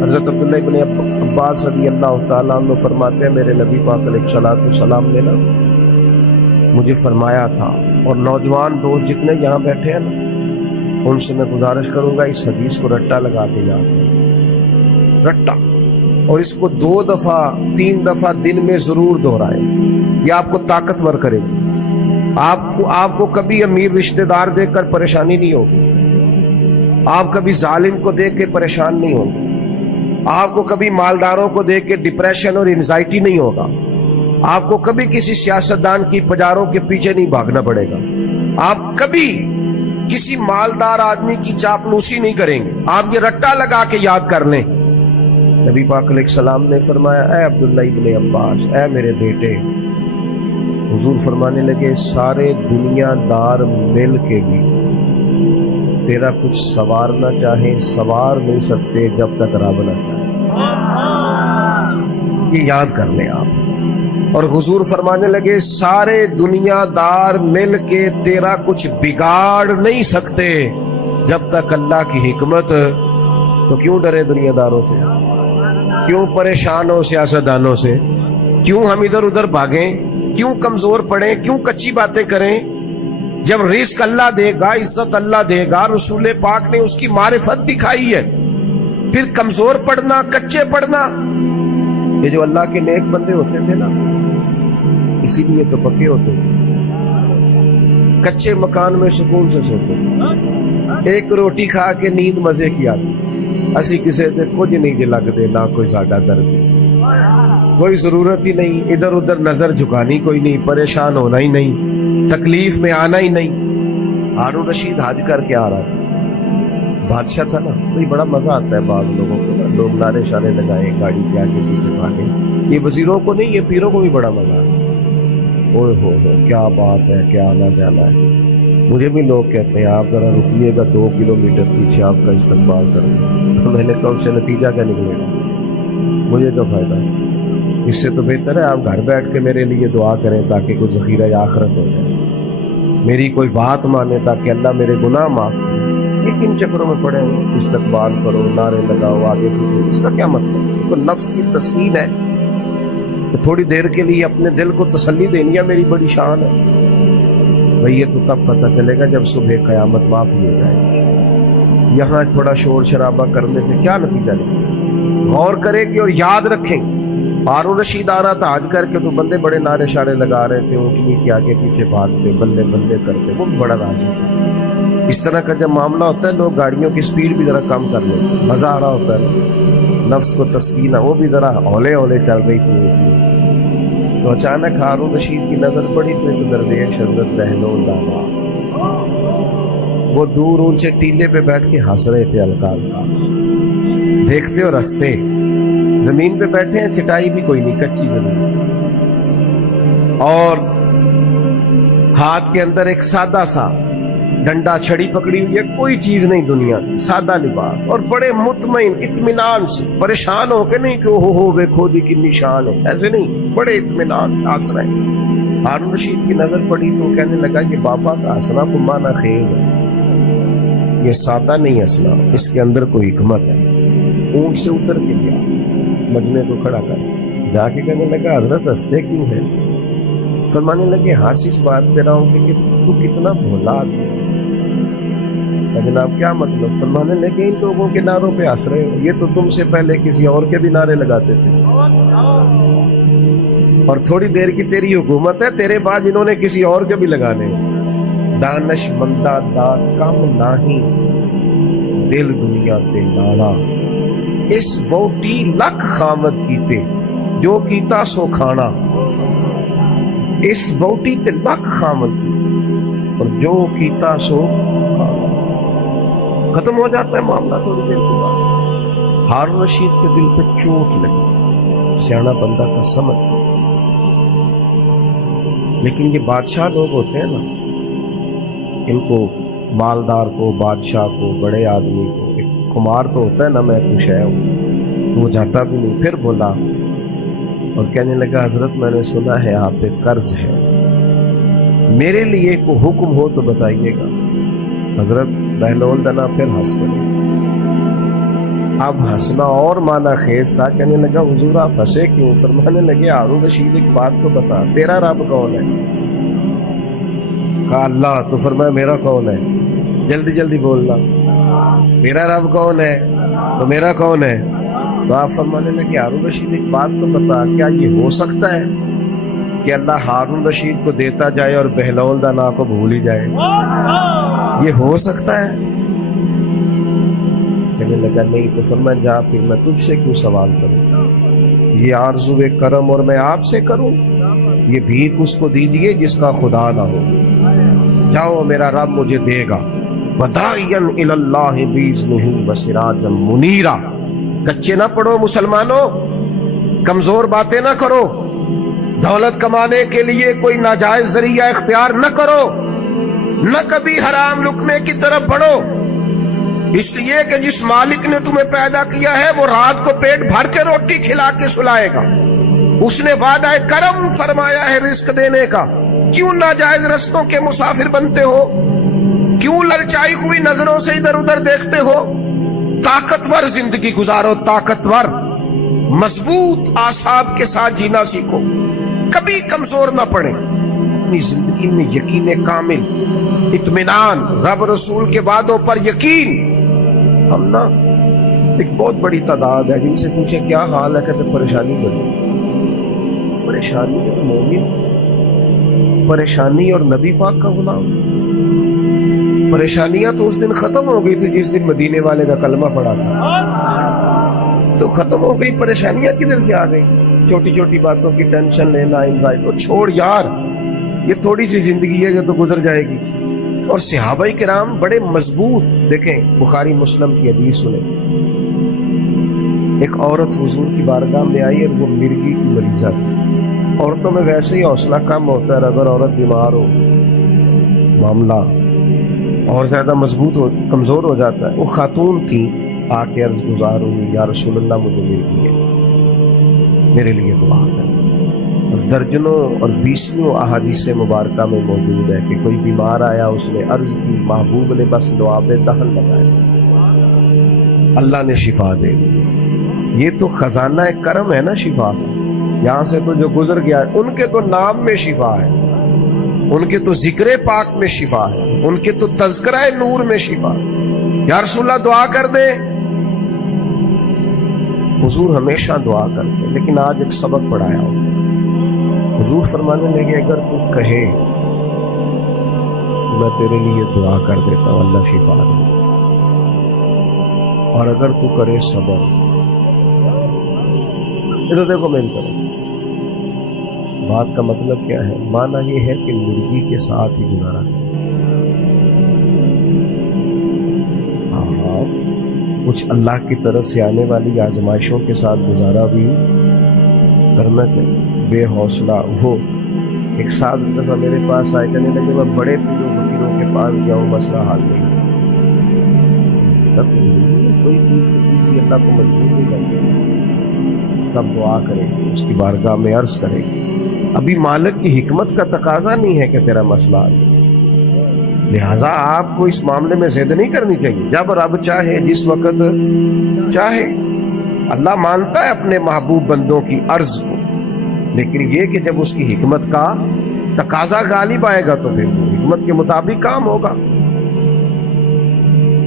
حضرت عبداللہ ابن عباس رضی اللہ تعالیٰ عنہ فرماتے ہیں میرے نبی پاک علیہ الصلوۃ والسلام نے نا مجھے فرمایا تھا، اور نوجوان دوست جتنے یہاں بیٹھے ہیں نا ان سے میں گزارش کروں گا اس حدیث کو رٹا لگا کے یاد کریں، رٹا، اور اس کو 2 دفعہ 3 دفعہ دن میں ضرور دہرائیں، یہ آپ کو طاقتور کرے گی۔ آپ کو کبھی امیر رشتہ دار دیکھ کر پریشانی نہیں ہوگی، آپ کبھی ظالم کو دیکھ کے پریشان نہیں ہوگے، آپ کو کبھی مالداروں کو دیکھ کے ڈپریشن اور انزائٹی نہیں ہوگا، آپ کو کبھی کسی سیاستدان کی پجاروں کے پیچھے نہیں بھاگنا پڑے گا، آپ کبھی کسی مالدار آدمی کی چاپلوسی نہیں کریں گے، آپ یہ رٹا لگا کے یاد کر لیں۔ نبی پاک علیہ السلام نے فرمایا اے عبداللہ ابن عباس، اے میرے بیٹے، حضور فرمانے لگے سارے دنیا دار مل کے بھی تیرا کچھ سوارنا چاہے سوار نہیں سکتے جب تک رب نہ چاہے، یہ یاد کر لیں آپ۔ اور حضور فرمانے لگے سارے دنیا دار مل کے تیرا کچھ بگاڑ نہیں سکتے جب تک اللہ کی حکمت، تو کیوں ڈرے دنیا داروں سے، کیوں پریشان ہو سیاستدانوں سے، کیوں ہم ادھر ادھر بھاگیں، کیوں کمزور پڑیں، کیوں کچی باتیں کریں؟ جب رزق اللہ دے گا، عزت اللہ دے گا، رسول پاک نے اس کی معرفت دکھائی ہے، پھر کمزور پڑنا، کچے پڑنا، یہ جو اللہ کے نیک بندے ہوتے تھے نا اسی لیے تو پکے ہوتے تھے، کچے مکان میں سکون سے سوتے، ایک روٹی کھا کے نیند مزے کی آتی، اسی کسی سے کچھ نہیں جی لگتے، نہ کوئی ساڈا درد، کوئی ضرورت ہی نہیں، ادھر ادھر نظر جھکانی کوئی نہیں، پریشان ہونا ہی نہیں، تکلیف میں آنا ہی نہیں۔ ہارون رشید حج کر کے آ رہا تھا، بادشاہ تھا نا، تو بڑا مزہ آتا ہے بعض لوگوں کو نا، لوگ نعرے شارے لگائے، گاڑی کے آگے پیچھے بھاگے، یہ وزیروں کو نہیں، یہ پیروں کو بھی بڑا مزہ آتا ہے، اوہ ہو کیا بات ہے، کیا آنا جانا ہے۔ مجھے بھی لوگ کہتے ہیں آپ ذرا رکیے گا 2 کلومیٹر پیچھے آپ کا استقبال کریں، تو میں نے کہا اس سے نتیجہ کیا نکلے گا، مجھے تو فائدہ ہے، اس سے تو بہتر ہے آپ گھر بیٹھ کے میرے لیے دعا کریں تاکہ کوئی ذخیرہ آخرت ہو جائے، میری کوئی بات مانے تاکہ اللہ میرے گناہ معاف کرے۔ یہ کن چکروں میں پڑے ہو، استقبال کرو، نعرے لگاؤ، آگے پیچھے، اس کا کیا مطلب؟ تو نفس کی تسکین ہے، تو تھوڑی دیر کے لیے اپنے دل کو تسلی دینی ہے میری بڑی شان ہے بھئی، یہ تو تب پتہ چلے گا جب صبح قیامت معافی ہو جائے گی۔ یہاں تھوڑا شور شرابہ کرنے سے کیا نتیجہ نکلے؟ غور کرے گی اور یاد رکھیں، ہارون رشید آ رہا تھا حج کر کے، تو بندے بڑے نعرے شارے لگا رہے تھے، اونٹنی کے آگے پیچھے بھاگتے، بلے بلے کرتے، وہ بڑا راضی تھا۔ اس طرح کا جب معاملہ ہوتا ہے لوگ گاڑیوں کی سپیڈ بھی ذرا کم کر لیتے، مزہ آ رہا ہوتا ہے، نفس کو تسکین، وہ بھی ذرا ہولے ہولے چل رہی تھی۔ تو اچانک ہارون رشید کی نظر پڑی تو ایک درویش حضرت بہلول لالا، وہ دور اونچے ٹیلے پہ بیٹھ کے ہنس رہے تھے ہلکا ہلکا، دیکھتے اور ہنستے، زمین پہ بیٹھے ہیں، چٹائی بھی کوئی نہیں، کچی زمین، اور ہاتھ کے اندر ایک سادہ سا ڈنڈا چھڑی پکڑی ہوئی ہے، کوئی چیز نہیں دنیا کی، سادہ لباس، اور بڑے مطمئن اطمینان سے، پریشان ہو کے نہیں کہ ہو دیکھو دی کتنی شان ہے، ایسے نہیں، بڑے اطمینان ہنس رہے ہیں۔ ہارون رشید کی نظر پڑی تو کہنے لگا کہ بابا کا ہنسنا کو مانا خیل ہے، یہ سادہ نہیں ہنسنا، اس کے اندر کوئی حکمت ہے۔ اونٹ سے اتر کے گیا، مجمع کو کھڑا کر جا کے کہنے لگا حضرت ہنستے کیوں ہے؟ فرمانے لگے ہنس اس بات پہ رہا ہوں کہ تو کتنا بھولا آدمی ہے۔ جناب کیا مطلب؟ فرمانے لگے ان لوگوں کے نعروں پہ ہنس رہے ہو، یہ تو تم سے پہلے کسی اور کے بھی نعرے لگاتے تھے، اور تھوڑی دیر کی تیری حکومت ہے، تیرے بعد انہوں نے کسی اور کے بھی لگانے۔ دانش مندہ دا کم نہیں دل دنیا تے لاڑا، اس ووٹی لکھ خامد کیتے جو کیتا سو کھانا، اس ووٹی تے لکھ خامد کیتے اور جو کیتا سو کھانا۔ ختم ہو جاتا ہے معاملہ تھوڑی دیر کے بعد۔ ہارون رشید کے دل پہ چوٹ لگی، سیانا بندہ کا سمجھ، لیکن یہ بادشاہ لوگ ہوتے ہیں نا، ان کو مالدار کو، بادشاہ کو، بڑے آدمی کو ایک خمار تو ہوتا ہے نا، میں خوش ہے تو وہ جاتا بھی نہیں۔ پھر بولا اور کہنے لگا حضرت میں نے سنا ہے آپ پہ قرض ہے، میرے لیے کوئی حکم ہو تو بتائیے گا۔ حضرت بہلول دنا پھر ہنس پڑے، اب ہنسنا اور معنی خیز تھا. کہنے لگا حضور آپ ہنسے کیوں؟ فرمانے لگے ہارون رشید ایک بات تو بتا، تیرا رب کون ہے؟ کہا اللہ. تو فرمایا میرا کون ہے؟ جلدی جلدی بولنا. میرا رب کون ہے؟ تو میرا کون ہے؟ تو آپ فرمانے لگے ہارون رشید ایک بات تو بتا، کیا یہ ہو سکتا ہے کہ اللہ ہارون رشید کو دیتا جائے اور بہلول دانا کو بھول ہی جائے؟ یہ ہو سکتا ہے؟ کہنے لگا نہیں. تو فرمایا جا پھر میں تجھ سے کیوں سوال کروں؟ یہ آرزو کرم اور میں آپ سے کروں؟ یہ بھیک اس کو دیجئے جس کا خدا نہ ہو. جاؤ میرا رب مجھے دے گا. وَدَاعِيًا إِلَى اللَّهِ بِإِذْنِهِ وَسِرَاجًا مُنِيرًا. کچے نہ پڑھو مسلمانوں، کمزور باتیں نہ کرو، دولت کمانے کے لیے کوئی ناجائز ذریعہ اختیار نہ کرو، نہ کبھی حرام لقمے کی طرف بڑھو. اس لیے کہ جس مالک نے تمہیں پیدا کیا ہے وہ رات کو پیٹ بھر کے روٹی کھلا کے سلائے گا. اس نے وعدہ کرم فرمایا ہے رزق دینے کا. کیوں ناجائز رستوں کے مسافر بنتے ہو؟ کیوں للچائی ہوئی نظروں سے ادھر ادھر دیکھتے ہو؟ طاقتور زندگی گزارو، طاقتور مضبوط اعصاب کے ساتھ جینا سیکھو، کبھی کمزور نہ پڑے. اپنی زندگی میں یقین کامل، اطمینان، رب رسول کے وعدوں پر یقین. ہم نا ایک بہت بڑی تعداد ہے جن سے پوچھے کیا حال ہے، کہتے پریشانی بنی. پریشانی ہے مومن، پریشانی اور نبی پاک کا غلام. پریشانیاں تو اس دن ختم ہو گئی تھی جس دن مدینے والے کا کلمہ پڑا تھا، تو ختم ہو گئی. پریشانیاں کدھر سے آ گئی؟ چھوٹی چھوٹی باتوں کی ٹینشن لینا، انزائٹی کو چھوڑ یار، یہ تھوڑی سی زندگی ہے جو تو گزر جائے گی. اور صحابہ کرام بڑے مضبوط. دیکھیں بخاری مسلم کی حدیث سنیں. ایک عورت حضور کی بارگاہ میں آئی اور وہ مرگی کی مریضہ تھی. عورتوں میں ویسے ہی حوصلہ کم ہوتا ہے، اگر عورت بیمار ہو معاملہ اور زیادہ مضبوط ہو، کمزور ہو جاتا ہے. وہ خاتون تھی، آ کے عرض گزار ہوئی یا رسول اللہ مجھے مرگی ہے، میرے لیے دعا کریں. اور درجنوں اور 20 احادیث مبارکہ میں موجود ہے کہ کوئی بیمار آیا، اس نے عرض کی، محبوب نے بس لعاب دہن لگائے، اللہ نے شفا دے دی. یہ تو خزانہ کرم ہے نا شفا کا. یہاں سے تو جو گزر گیا ہے، ان کے تو نام میں شفا ہے، ان کے تو ذکر پاک میں شفا ہے، ان کے تو تذکرہ نور میں شفا. یا رسول اللہ دعا کر دے. حضور ہمیشہ دعا کرتے، لیکن آج ایک سبق پڑھایا ہوں. حضور فرمانے لگے اگر تو کہے میں تیرے لیے دعا کر دیتا ہوں اللہ شفا دے، اور اگر تو کرے صبر. تو دیکھو میری طرف بات کا مطلب کیا ہے؟ مانا یہ ہے کہ مرغی کے ساتھ ہی گزارا ہے. کچھ اللہ کی طرف سے آنے والی آزمائشوں کے ساتھ گزارا بھی کرنا چاہیے. بے حوصلہ وہ ایک ساتھ دفعہ میرے پاس آئے، کہنے لگے میں بڑے پیروں فقیروں کے پاس گیا ہوں، مسئلہ حل نہیں. کوئی پیر اللہ کو مجبور نہیں کرتے، سب دعا کرے گی، اس کی بارگاہ میں عرض کرے گی. ابھی مالک کی حکمت کا تقاضا نہیں ہے کہ تیرا مسئلہ حل، لہذا آپ کو اس معاملے میں زید نہیں کرنی چاہیے. جب رب چاہے، جس وقت چاہے. اللہ مانتا ہے اپنے محبوب بندوں کی عرض کو، لیکن یہ کہ جب اس کی حکمت کا تقاضا غالب آئے گا تو پھر وہ حکمت کے مطابق کام ہوگا.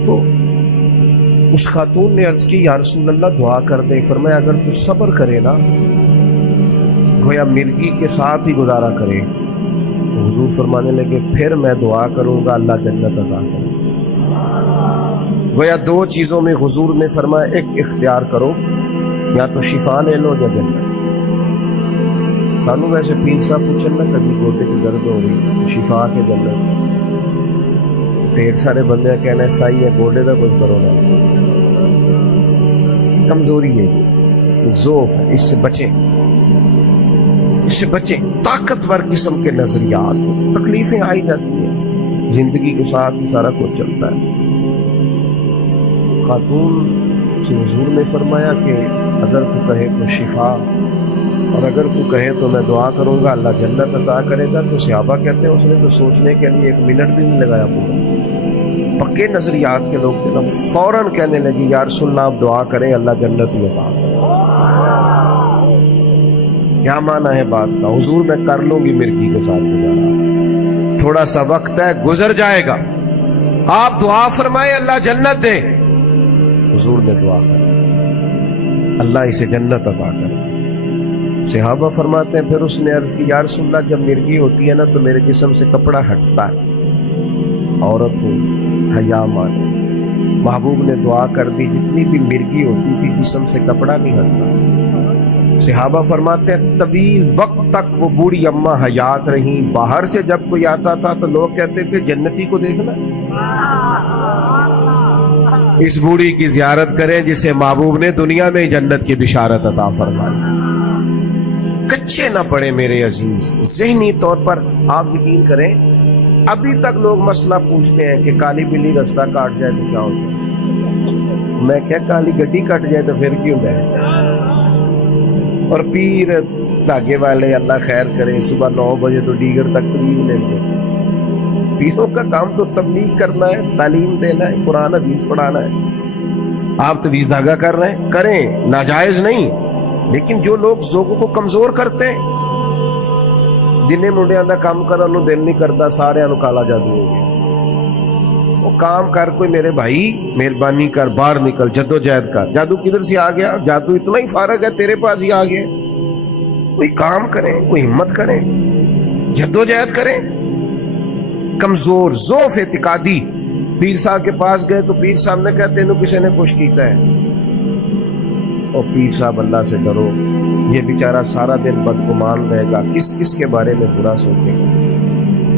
تو اس خاتون نے عرض کی یا رسول اللہ دعا کر دے. فرمایا اگر تو صبر کرے نا، گویا مرغی کے ساتھ ہی گزارا کرے. تو حضور فرمانے لگے پھر میں دعا کروں گا اللہ جنت عطا کرے. گویا دو چیزوں میں حضور نے فرمایا ایک اختیار کرو، یا تو شفا لے لو یا جنت. سانو ویسے پیر صاحب پوچھن نا کبھی گوڈے کی درد ہو رہی، شفا کے جنت. ڈھیر سارے بندے کہنا ہے صحیح ہے گوڈے کا کچھ کرو نا، کمزوری ہے، ضعف ہے، اس سے بچیں، اس سے بچیں. طاقتور قسم کے نظریات، تکلیفیں آئی جاتی ہیں، زندگی کے ساتھ ہی سارا کچھ چلتا ہے. خاتون سے حضور نے فرمایا کہ اگر تو کہے تو شفا، اور اگر تو کہے تو میں دعا کروں گا اللہ جنت عطا کرے گا. تو صحابہ کہتے ہیں اس نے تو سوچنے کے لیے 1 منٹ بھی نہیں لگایا پورا. پکے نظریات کے لوگ تھے نا، فوراً کہنے لگے یا رسول اللہ آپ دعا کریں اللہ جنت ہی عطا کرے۔ کیا معنی ہے بات کا؟ حضور میں کر لوں گی مرغی کے ساتھ گزارا، تھوڑا سا وقت ہے گزر جائے گا، آپ دعا فرمائیں اللہ جنت دے۔ حضور نے دعا کر اللہ اسے جنت عطا کرے۔ صحابہ فرماتے ہیں پھر اس نے عرض کی یا رسول اللہ جب مرغی ہوتی ہے نا تو میرے جسم سے کپڑا ہٹتا ہے، عورت ہو حیا مانے۔ محبوب نے دعا کر دی جتنی بھی مرغی ہوتی تھی جسم سے کپڑا نہیں ہٹتا۔ صحابہ فرماتے ہیں طویل وقت تک وہ بوڑھی اماں حیات رہیں، باہر سے جب کوئی آتا تھا تو لوگ کہتے تھے جنتی کو دیکھنا، اس بوڑھی کی زیارت کریں جسے محبوب نے دنیا میں جنت کی بشارت عطا فرمائی۔ کچے نہ پڑے میرے عزیز، ذہنی طور پر آپ یقین کریں ابھی تک لوگ مسئلہ پوچھتے ہیں کہ کالی بلی رستہ کاٹ جائے تو کیا ہوتا ہے؟ میں کیا کالی گڈی کٹ جائے تو پھر کیوں گئے؟ اور پیر دھاگے والے اللہ خیر کرے صبح 9 بجے تو دیگر تک تبلیغ لیتے ہیں۔ پیروں کا کام تو تبلیغ کرنا ہے، تعلیم دینا ہے، قرآن حدیث پڑھانا ہے۔ آپ تویز دھاگا کر رہے ہیں کریں، ناجائز نہیں، لیکن جو لوگ لوگوں کو کمزور کرتے ہیں، جنہیں منڈیاں دا کام کرن نوں دل نہیں کرتا سارے نوں کالا جادو ہو گیا، وہ کام کر کوئی میرے بھائی مہربانی کر باہر نکل جدوجہد کر۔ جادو کدھر سے آ گیا؟ جادو اتنا ہی فارغ ہے تیرے پاس ہی آ گیا۔ کوئی کام کریں، کوئی ہمت کریں، جدوجہد کریں۔ کمزور ضعف اعتقادی پیر صاحب کے پاس گئے تو پیر صاحب نے کہا تینوں کسی نے کچھ کیتا ہے، اور پیر صاحب اللہ سے ڈرو، یہ بیچارہ سارا دن بدگمان رہے گا، کس کس کے بارے میں برا سوچے گا،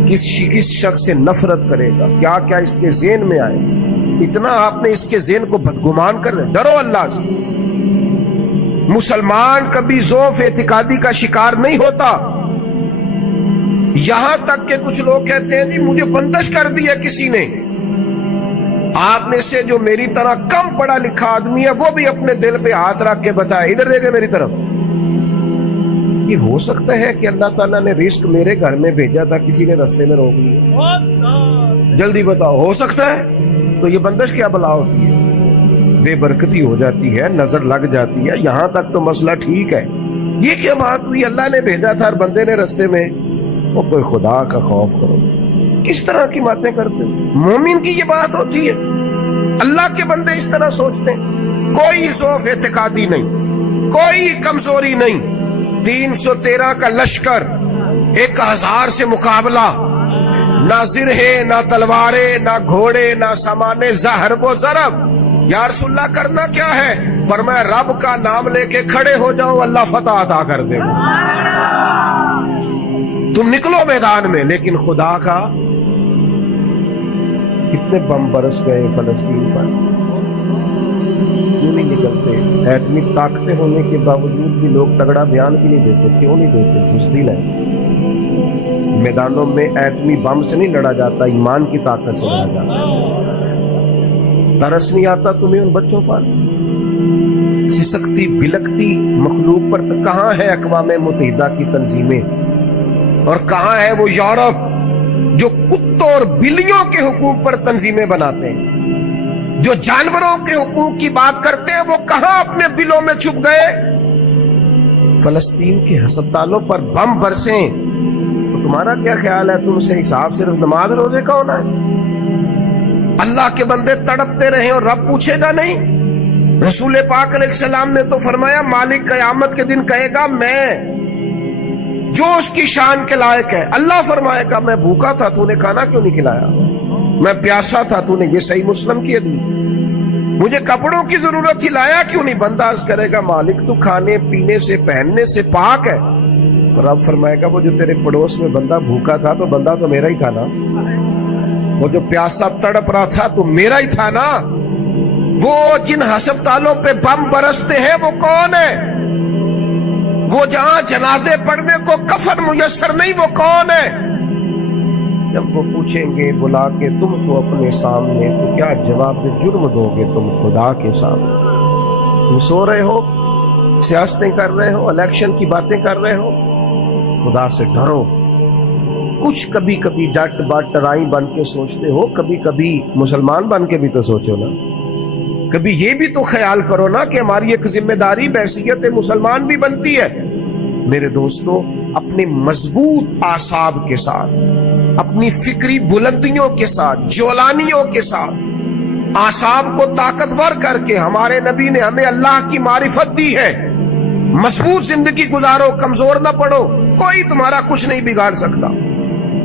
کس شخص سے نفرت کرے گا، کیا کیا اس کے ذہن میں آئے، اتنا آپ نے اس کے ذہن کو بدگمان کر رہے۔ ڈرو اللہ سے۔ مسلمان کبھی ضعف اعتقادی کا شکار نہیں ہوتا، یہاں تک کہ کچھ لوگ کہتے ہیں جی مجھے بندش کر دی ہے کسی نے۔ آپ میں سے جو میری طرح کم پڑھا لکھا آدمی ہے وہ بھی اپنے دل پہ ہاتھ رکھ کے بتائے، ادھر دیکھے میری طرف، یہ ہو سکتا ہے کہ اللہ تعالیٰ نے رزق میرے گھر میں بھیجا تھا کسی نے رستے میں روک لیا؟ جلدی بتاؤ، ہو سکتا ہے؟ تو یہ بندش کیا بلا ہوتی ہے؟ بے برکتی ہو جاتی ہے، نظر لگ جاتی ہے، یہاں تک تو مسئلہ ٹھیک ہے۔ یہ کیا بات ہوئی؟ اللہ نے بھیجا تھا اور بندے نے رستے میں، وہ کوئی خدا کا خوف کرو، کس طرح کی باتیں کرتے ہیں؟ مومن کی یہ بات ہوتی ہے؟ اللہ کے بندے اس طرح سوچتے ہیں؟ کوئی ضعف اعتقادی نہیں، کوئی کمزوری نہیں۔ 313 کا لشکر، 1000 سے مقابلہ، نہ زرہیں نہ تلواریں نہ گھوڑے نہ سامان ضرب و ضرب۔ یا رسول اللہ کرنا کیا ہے؟ فرمایا رب کا نام لے کے کھڑے ہو جاؤ، اللہ فتح عطا کر دے گا۔ تم نکلو میدان میں، لیکن خدا کا کتنے بم برس گئے فلسطین پر، کیوں نہیں نکلتے؟ ایٹمی طاقتیں ہونے کے باوجود بھی لوگ تگڑا بیان بھی نہیں دیتے، کیوں نہیں دیتے؟ بزدل ہے۔ میدانوں میں ایٹمی بم سے نہیں لڑا جاتا، ایمان کی طاقت سے لڑا جاتا۔ ترس نہیں آتا تمہیں ان بچوں پر؟ سسکتی بلکتی مخلوق پر کہاں ہے اقوام متحدہ کی تنظیمیں، اور کہاں ہے وہ یورپ جو کتوں اور بلیوں کے حقوق پر تنظیمیں بناتے ہیں، جو جانوروں کے حقوق کی بات کرتے ہیں، وہ کہاں اپنے بلوں میں چھپ گئے؟ فلسطین کے ہسپتالوں پر بم برسیں تو تمہارا کیا خیال ہے؟ تم سے حساب صرف نماز روزے کا ہونا ہے؟ اللہ کے بندے تڑپتے رہے اور رب پوچھے گا نہیں؟ رسول پاک علیہ السلام نے تو فرمایا مالک قیامت کے دن کہے گا میں جو اس کی شان کے لائق ہے۔ اللہ فرمائے گا میں بھوکا تھا تو نے کھانا کیوں نہیں کھلایا، میں پیاسا تھا تو نے، یہ صحیح مسلم کی حدیث، مجھے کپڑوں کی ضرورت تھی لایا کیوں نہیں؟ بندہ عرض کرے گا مالک تو کھانے پینے سے پہننے سے پاک ہے۔ رب فرمائے گا وہ جو تیرے پڑوس میں بندہ بھوکا تھا تو بندہ تو میرا ہی تھا نا، وہ جو پیاسا تڑپ رہا تھا تو میرا ہی تھا نا، وہ جن ہسپتالوں پہ بم برستے ہیں وہ کون ہے؟ وہ جہاں جنازے پڑھنے کو کفن میسر نہیں وہ کون ہے؟ جب وہ پوچھیں گے بلا کے تم کو اپنے سامنے تو کیا جواب جرم دو گے تم خدا کے سامنے؟ تم سو رہے ہو، سیاستیں کر رہے ہو، الیکشن کی باتیں کر رہے ہو، خدا سے ڈرو، کچھ کبھی کبھی جٹ بٹ ٹرائی بن کے سوچتے ہو، کبھی کبھی مسلمان بن کے بھی تو سوچو نا، کبھی یہ بھی تو خیال کرو نا کہ ہماری ایک ذمہ داری بحیثیت مسلمان بھی بنتی ہے۔ میرے دوستو، اپنے مضبوط اعصاب کے ساتھ، اپنی فکری بلندیوں کے ساتھ، جولانیوں کے ساتھ اعصاب کو طاقتور کر کے ہمارے نبی نے ہمیں اللہ کی معرفت دی ہے۔ مضبوط زندگی گزارو، کمزور نہ پڑو، کوئی تمہارا کچھ نہیں بگاڑ سکتا،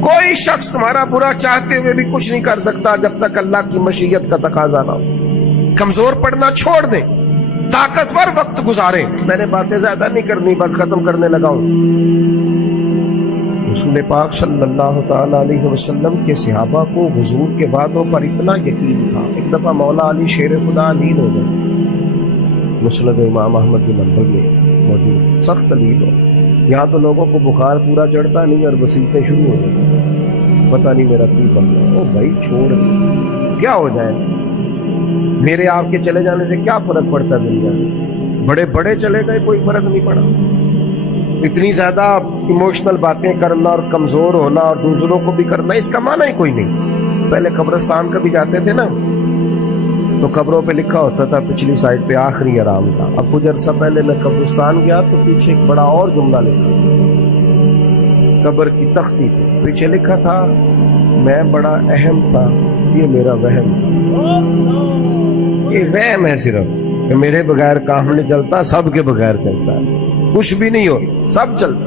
کوئی شخص تمہارا برا چاہتے ہوئے بھی کچھ نہیں کر سکتا جب تک اللہ کی مشیت کا تقاضا نہ ہو۔ کمزور پڑنا چھوڑ دیں، طاقتور وقت گزاریں۔ میں نے باتیں زیادہ نہیں کرنی، بس ختم کرنے لگا ہوں۔ رسول پاک صلی اللہ تعالی علیہ وسلم کے صحابہ کو حضور کے وعدوں پر اتنا یقین تھا، ایک دفعہ مولا علی شیر خدا نیند ہو گئے، مسند امام احمد بن حنبل میں موجود، سخت نیند ہو۔ یہاں تو لوگوں کو بخار پورا چڑھتا نہیں اور وسیلتیں شروع ہو جاتی، پتہ نہیں میرا کی بننا۔ او بھائی چھوڑ دیں، کیا ہو جائے، میرے آپ کے چلے جانے سے کیا فرق پڑتا ہے دنیا میں؟ بڑے بڑے چلے گئے، کوئی فرق نہیں پڑا۔ اتنی زیادہ ایموشنل باتیں کرنا اور کمزور ہونا اور دوسروں کو بھی کرنا، اس کا معنی ہی کوئی نہیں۔ پہلے قبرستان کبھی جاتے تھے نا تو قبروں پہ لکھا ہوتا تھا پچھلی سائڈ پہ آخری آرام تھا۔ اب کچھ عرصہ پہلے میں قبرستان گیا تو پیچھے ایک بڑا اور جملہ لکھا، قبر کی تختی پہ پیچھے لکھا تھا میں بڑا اہم تھا، یہ میرا وہم تھا۔ یہ وہم ہے صرف کہ میرے بغیر کام نہیں چلتا، سب کے بغیر چلتا ہے، کچھ بھی نہیں ہو، سب چلتا۔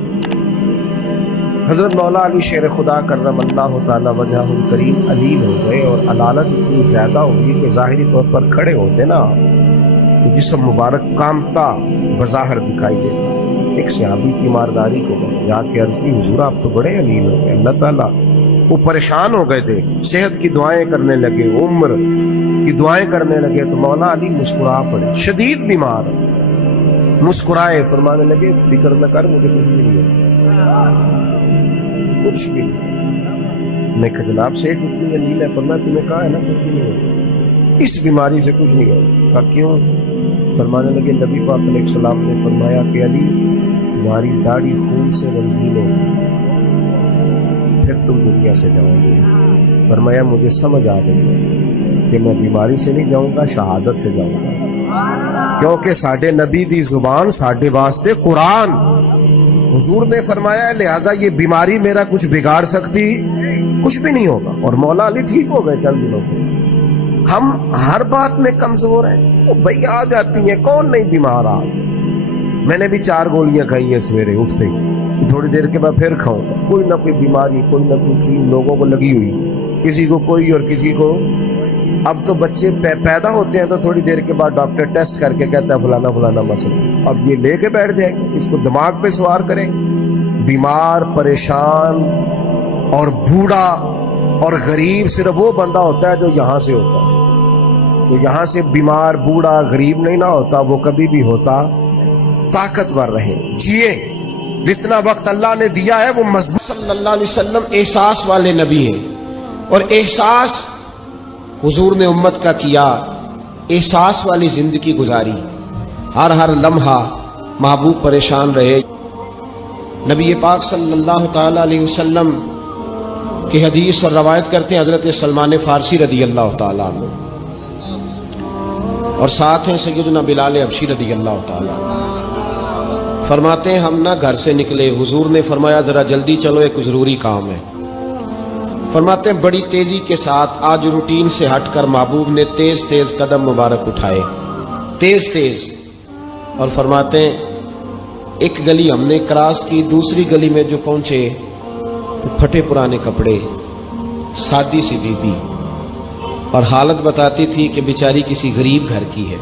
حضرت مولا علی شیر خدا کرم اللہ تعالی وجہہ الکریم علیل ہو گئے اور علالت اتنی زیادہ ہوئی کہ ظاہری طور پر کھڑے ہوتے نا تو جسم مبارک کامتا بظاہر دکھائی دیتا۔ ایک صحابی کی مارداری کو جا کے عرض کی حضور آپ تو بڑے علیل ہو گئے، اللہ تعالیٰ وہ پریشان ہو گئے تھے، صحت کی دعائیں کرنے لگے، عمر کی دعائیں کرنے لگے تو مولا علی مسکرا پڑے، شدید بیمار مسکرائے، فرمانے لگے فکر نہ کر، مجھے کچھ بھی نہیں ہے، کچھ بھی نہیں۔ میں کہا جناب سے اتنی علیل ہے، فرمایا تمہیں کہا ہے نا کچھ بھی نہیں ہے، اس بیماری سے کچھ نہیں ہے۔ کہا کیوں؟ فرمانے لگے نبی پاک علیہ السلام نے فرمایا کہ علی تمہاری داڑھی خون سے رنگین ہوگی، پھر تم دنیا سے جاؤ گے۔ فرمایا مجھے سمجھ آ گئی ہے کہ میں بیماری سے نہیں جاؤں گا، شہادت سے جاؤں گا، کیونکہ ساڈے نبی دی زبان ساڈے واسطے قرآن۔ حضور نے فرمایا ہے لہذا یہ بیماری میرا کچھ بگاڑ سکتی کچھ بھی نہیں ہوگا، اور مولا علی ٹھیک ہو گئے چند دنوں کے۔ ہم ہر بات میں کمزور ہیں، وہ بھائی آ جاتی ہیں، کون نہیں بیمار آ۔ میں نے بھی 4 گولیاں کھائی ہیں سویرے اٹھتے ہی، تھوڑی دیر کے بعد پھر کھاؤں گا۔ کوئی نہ کوئی بیماری، کوئی نہ کوئی چیز لوگوں کو لگی ہوئی، کسی کو کوئی اور کسی کو۔ اب تو بچے پیدا ہوتے ہیں تو تھوڑی دیر کے بعد ڈاکٹر ٹیسٹ کر کے کہتا ہے فلانا فلانا مسئلہ، اب یہ لے کے بیٹھ جائیں گے، اس کو دماغ پہ سوار کریں۔ بیمار، پریشان اور بوڑھا اور غریب صرف وہ بندہ ہوتا ہے جو یہاں سے ہوتا ہے، جو یہاں سے بیمار، بوڑھا، غریب نہیں نہ ہوتا، وہ کبھی بھی ہوتا طاقتور رہے، جیے جتنا وقت اللہ نے دیا ہے وہ مضبوط۔ صلی اللہ علیہ وسلم احساس والے نبی ہیں، اور احساس حضور نے امت کا کیا، احساس والی زندگی گزاری، ہر لمحہ محبوب پریشان رہے۔ نبی پاک صلی اللہ تعالی علیہ وسلم کی حدیث اور روایت کرتے ہیں حضرت سلمان فارسی رضی اللہ تعالیٰ عنہ، اور ساتھ ہیں سیدنا بلال حبشی رضی اللہ تعالیٰ عنہ۔ فرماتے ہیں ہم نہ گھر سے نکلے، حضور نے فرمایا ذرا جلدی چلو، ایک ضروری کام ہے۔ فرماتے ہیں بڑی تیزی کے ساتھ آج روٹین سے ہٹ کر محبوب نے تیز تیز قدم مبارک اٹھائے، تیز تیز، اور فرماتے ہیں ایک گلی ہم نے کراس کی، دوسری گلی میں جو پہنچے تو پھٹے پرانے کپڑے، سادی سی بی بی، اور حالت بتاتی تھی کہ بیچاری کسی غریب گھر کی ہے۔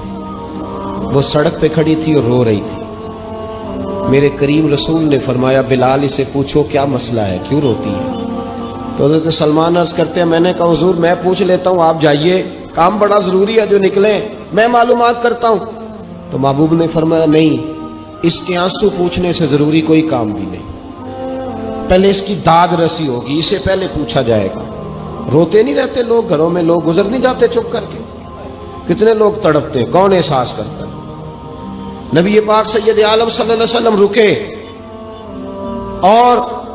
وہ سڑک پہ کھڑی تھی اور رو رہی تھی۔ میرے کریم رسول نے فرمایا بلال اسے پوچھو کیا مسئلہ ہے، کیوں روتی ہے؟ تو حضرت سلمان عرض کرتے ہیں میں نے کہا حضور میں پوچھ لیتا ہوں، آپ جائیے، کام بڑا ضروری ہے جو نکلیں، میں معلومات کرتا ہوں۔ تو محبوب نے فرمایا نہیں، اس کے آنسو پوچھنے سے ضروری کوئی کام بھی نہیں، پہلے اس کی داد رسی ہوگی، اسے پہلے پوچھا جائے گا۔ روتے نہیں رہتے لوگ گھروں میں، لوگ گزر نہیں جاتے چپ کر کے، کتنے لوگ تڑپتے، کون احساس کرتا ہے؟ نبی پاک سید عالم صلی اللہ علیہ وسلم رکے اور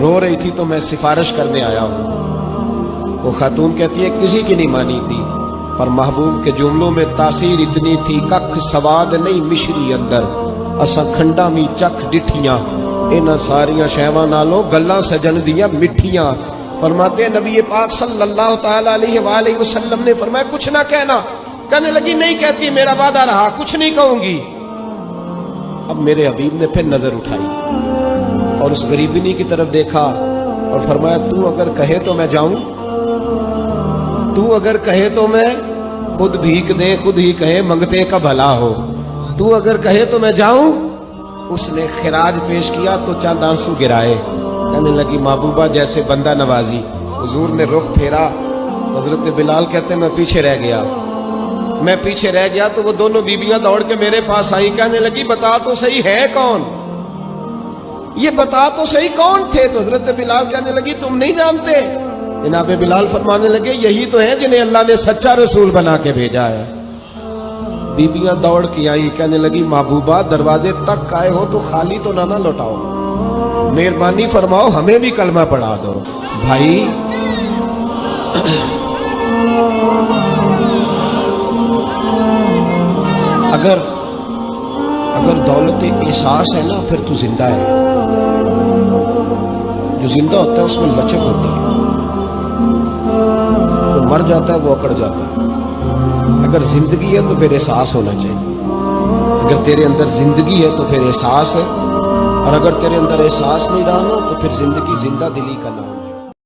رو رہی تھی تو میں سفارش کرنے آیا ہوں. وہ خاتون کہتی ہے کسی کی نہیں مانی تھی، پر محبوب کے جملوں میں تاثیر اتنی تھی، ککھ سواد نہیں مشری اندر، اساں کھنڈا می چکھ ڈٹھیاں، انہاں ساریاں شیواں نالوں گلاں سجن دیاں مٹھیاں. فرماتے ہیں نبی پاک صلی اللہ تعالی علیہ وآلہ وسلم نے فرمایا کچھ نہ کہنا. کہنے لگی نہیں کہتی، میرا وعدہ رہا، کچھ نہیں کہوں گی. اب میرے حبیب نے پھر نظر اٹھائی اور اس غریبنی کی طرف دیکھا اور فرمایا تو اگر کہے تو میں جاؤں، تو اگر کہے تو میں خود بھیک دے، خود ہی کہے منگتے کا بھلا ہو، تو اگر کہے تو میں جاؤں. اس نے خراج پیش کیا تو چند آنسو گرائے. کہنے لگی محبوبہ جیسے بندہ نوازی. حضور نے رخ پھیرا. حضرت بلال کہتے میں پیچھے رہ گیا. میں پیچھے رہ گیا تو وہ دونوں بیویاں دوڑ کے میرے پاس آئی. کہنے لگی بتا تو صحیح ہے کون، یہ بتا تو صحیح کون تھے. تو حضرت بلال کہنے لگی تم نہیں جانتے. جناب بلال فرمانے لگے یہی تو ہیں جنہیں اللہ نے سچا رسول بنا کے بھیجا ہے. بیبیاں دوڑ کے آئی. کہنے لگی محبوبہ دروازے تک آئے ہو تو خالی تو نہ لوٹاؤ، مہربانی فرماؤ ہمیں بھی کلمہ پڑھا دو. بھائی اگر دولت احساس ہے نا پھر تو زندہ ہے. جو زندہ ہوتا ہے اس میں لچک ہوتی ہے، جو مر جاتا ہے وہ اکڑ جاتا ہے. اگر زندگی ہے تو پھر احساس ہونا چاہیے. اگر تیرے اندر زندگی ہے تو پھر احساس ہے، اور اگر تیرے اندر احساس نہیں رہا نا تو پھر زندگی زندہ دلی کا نام.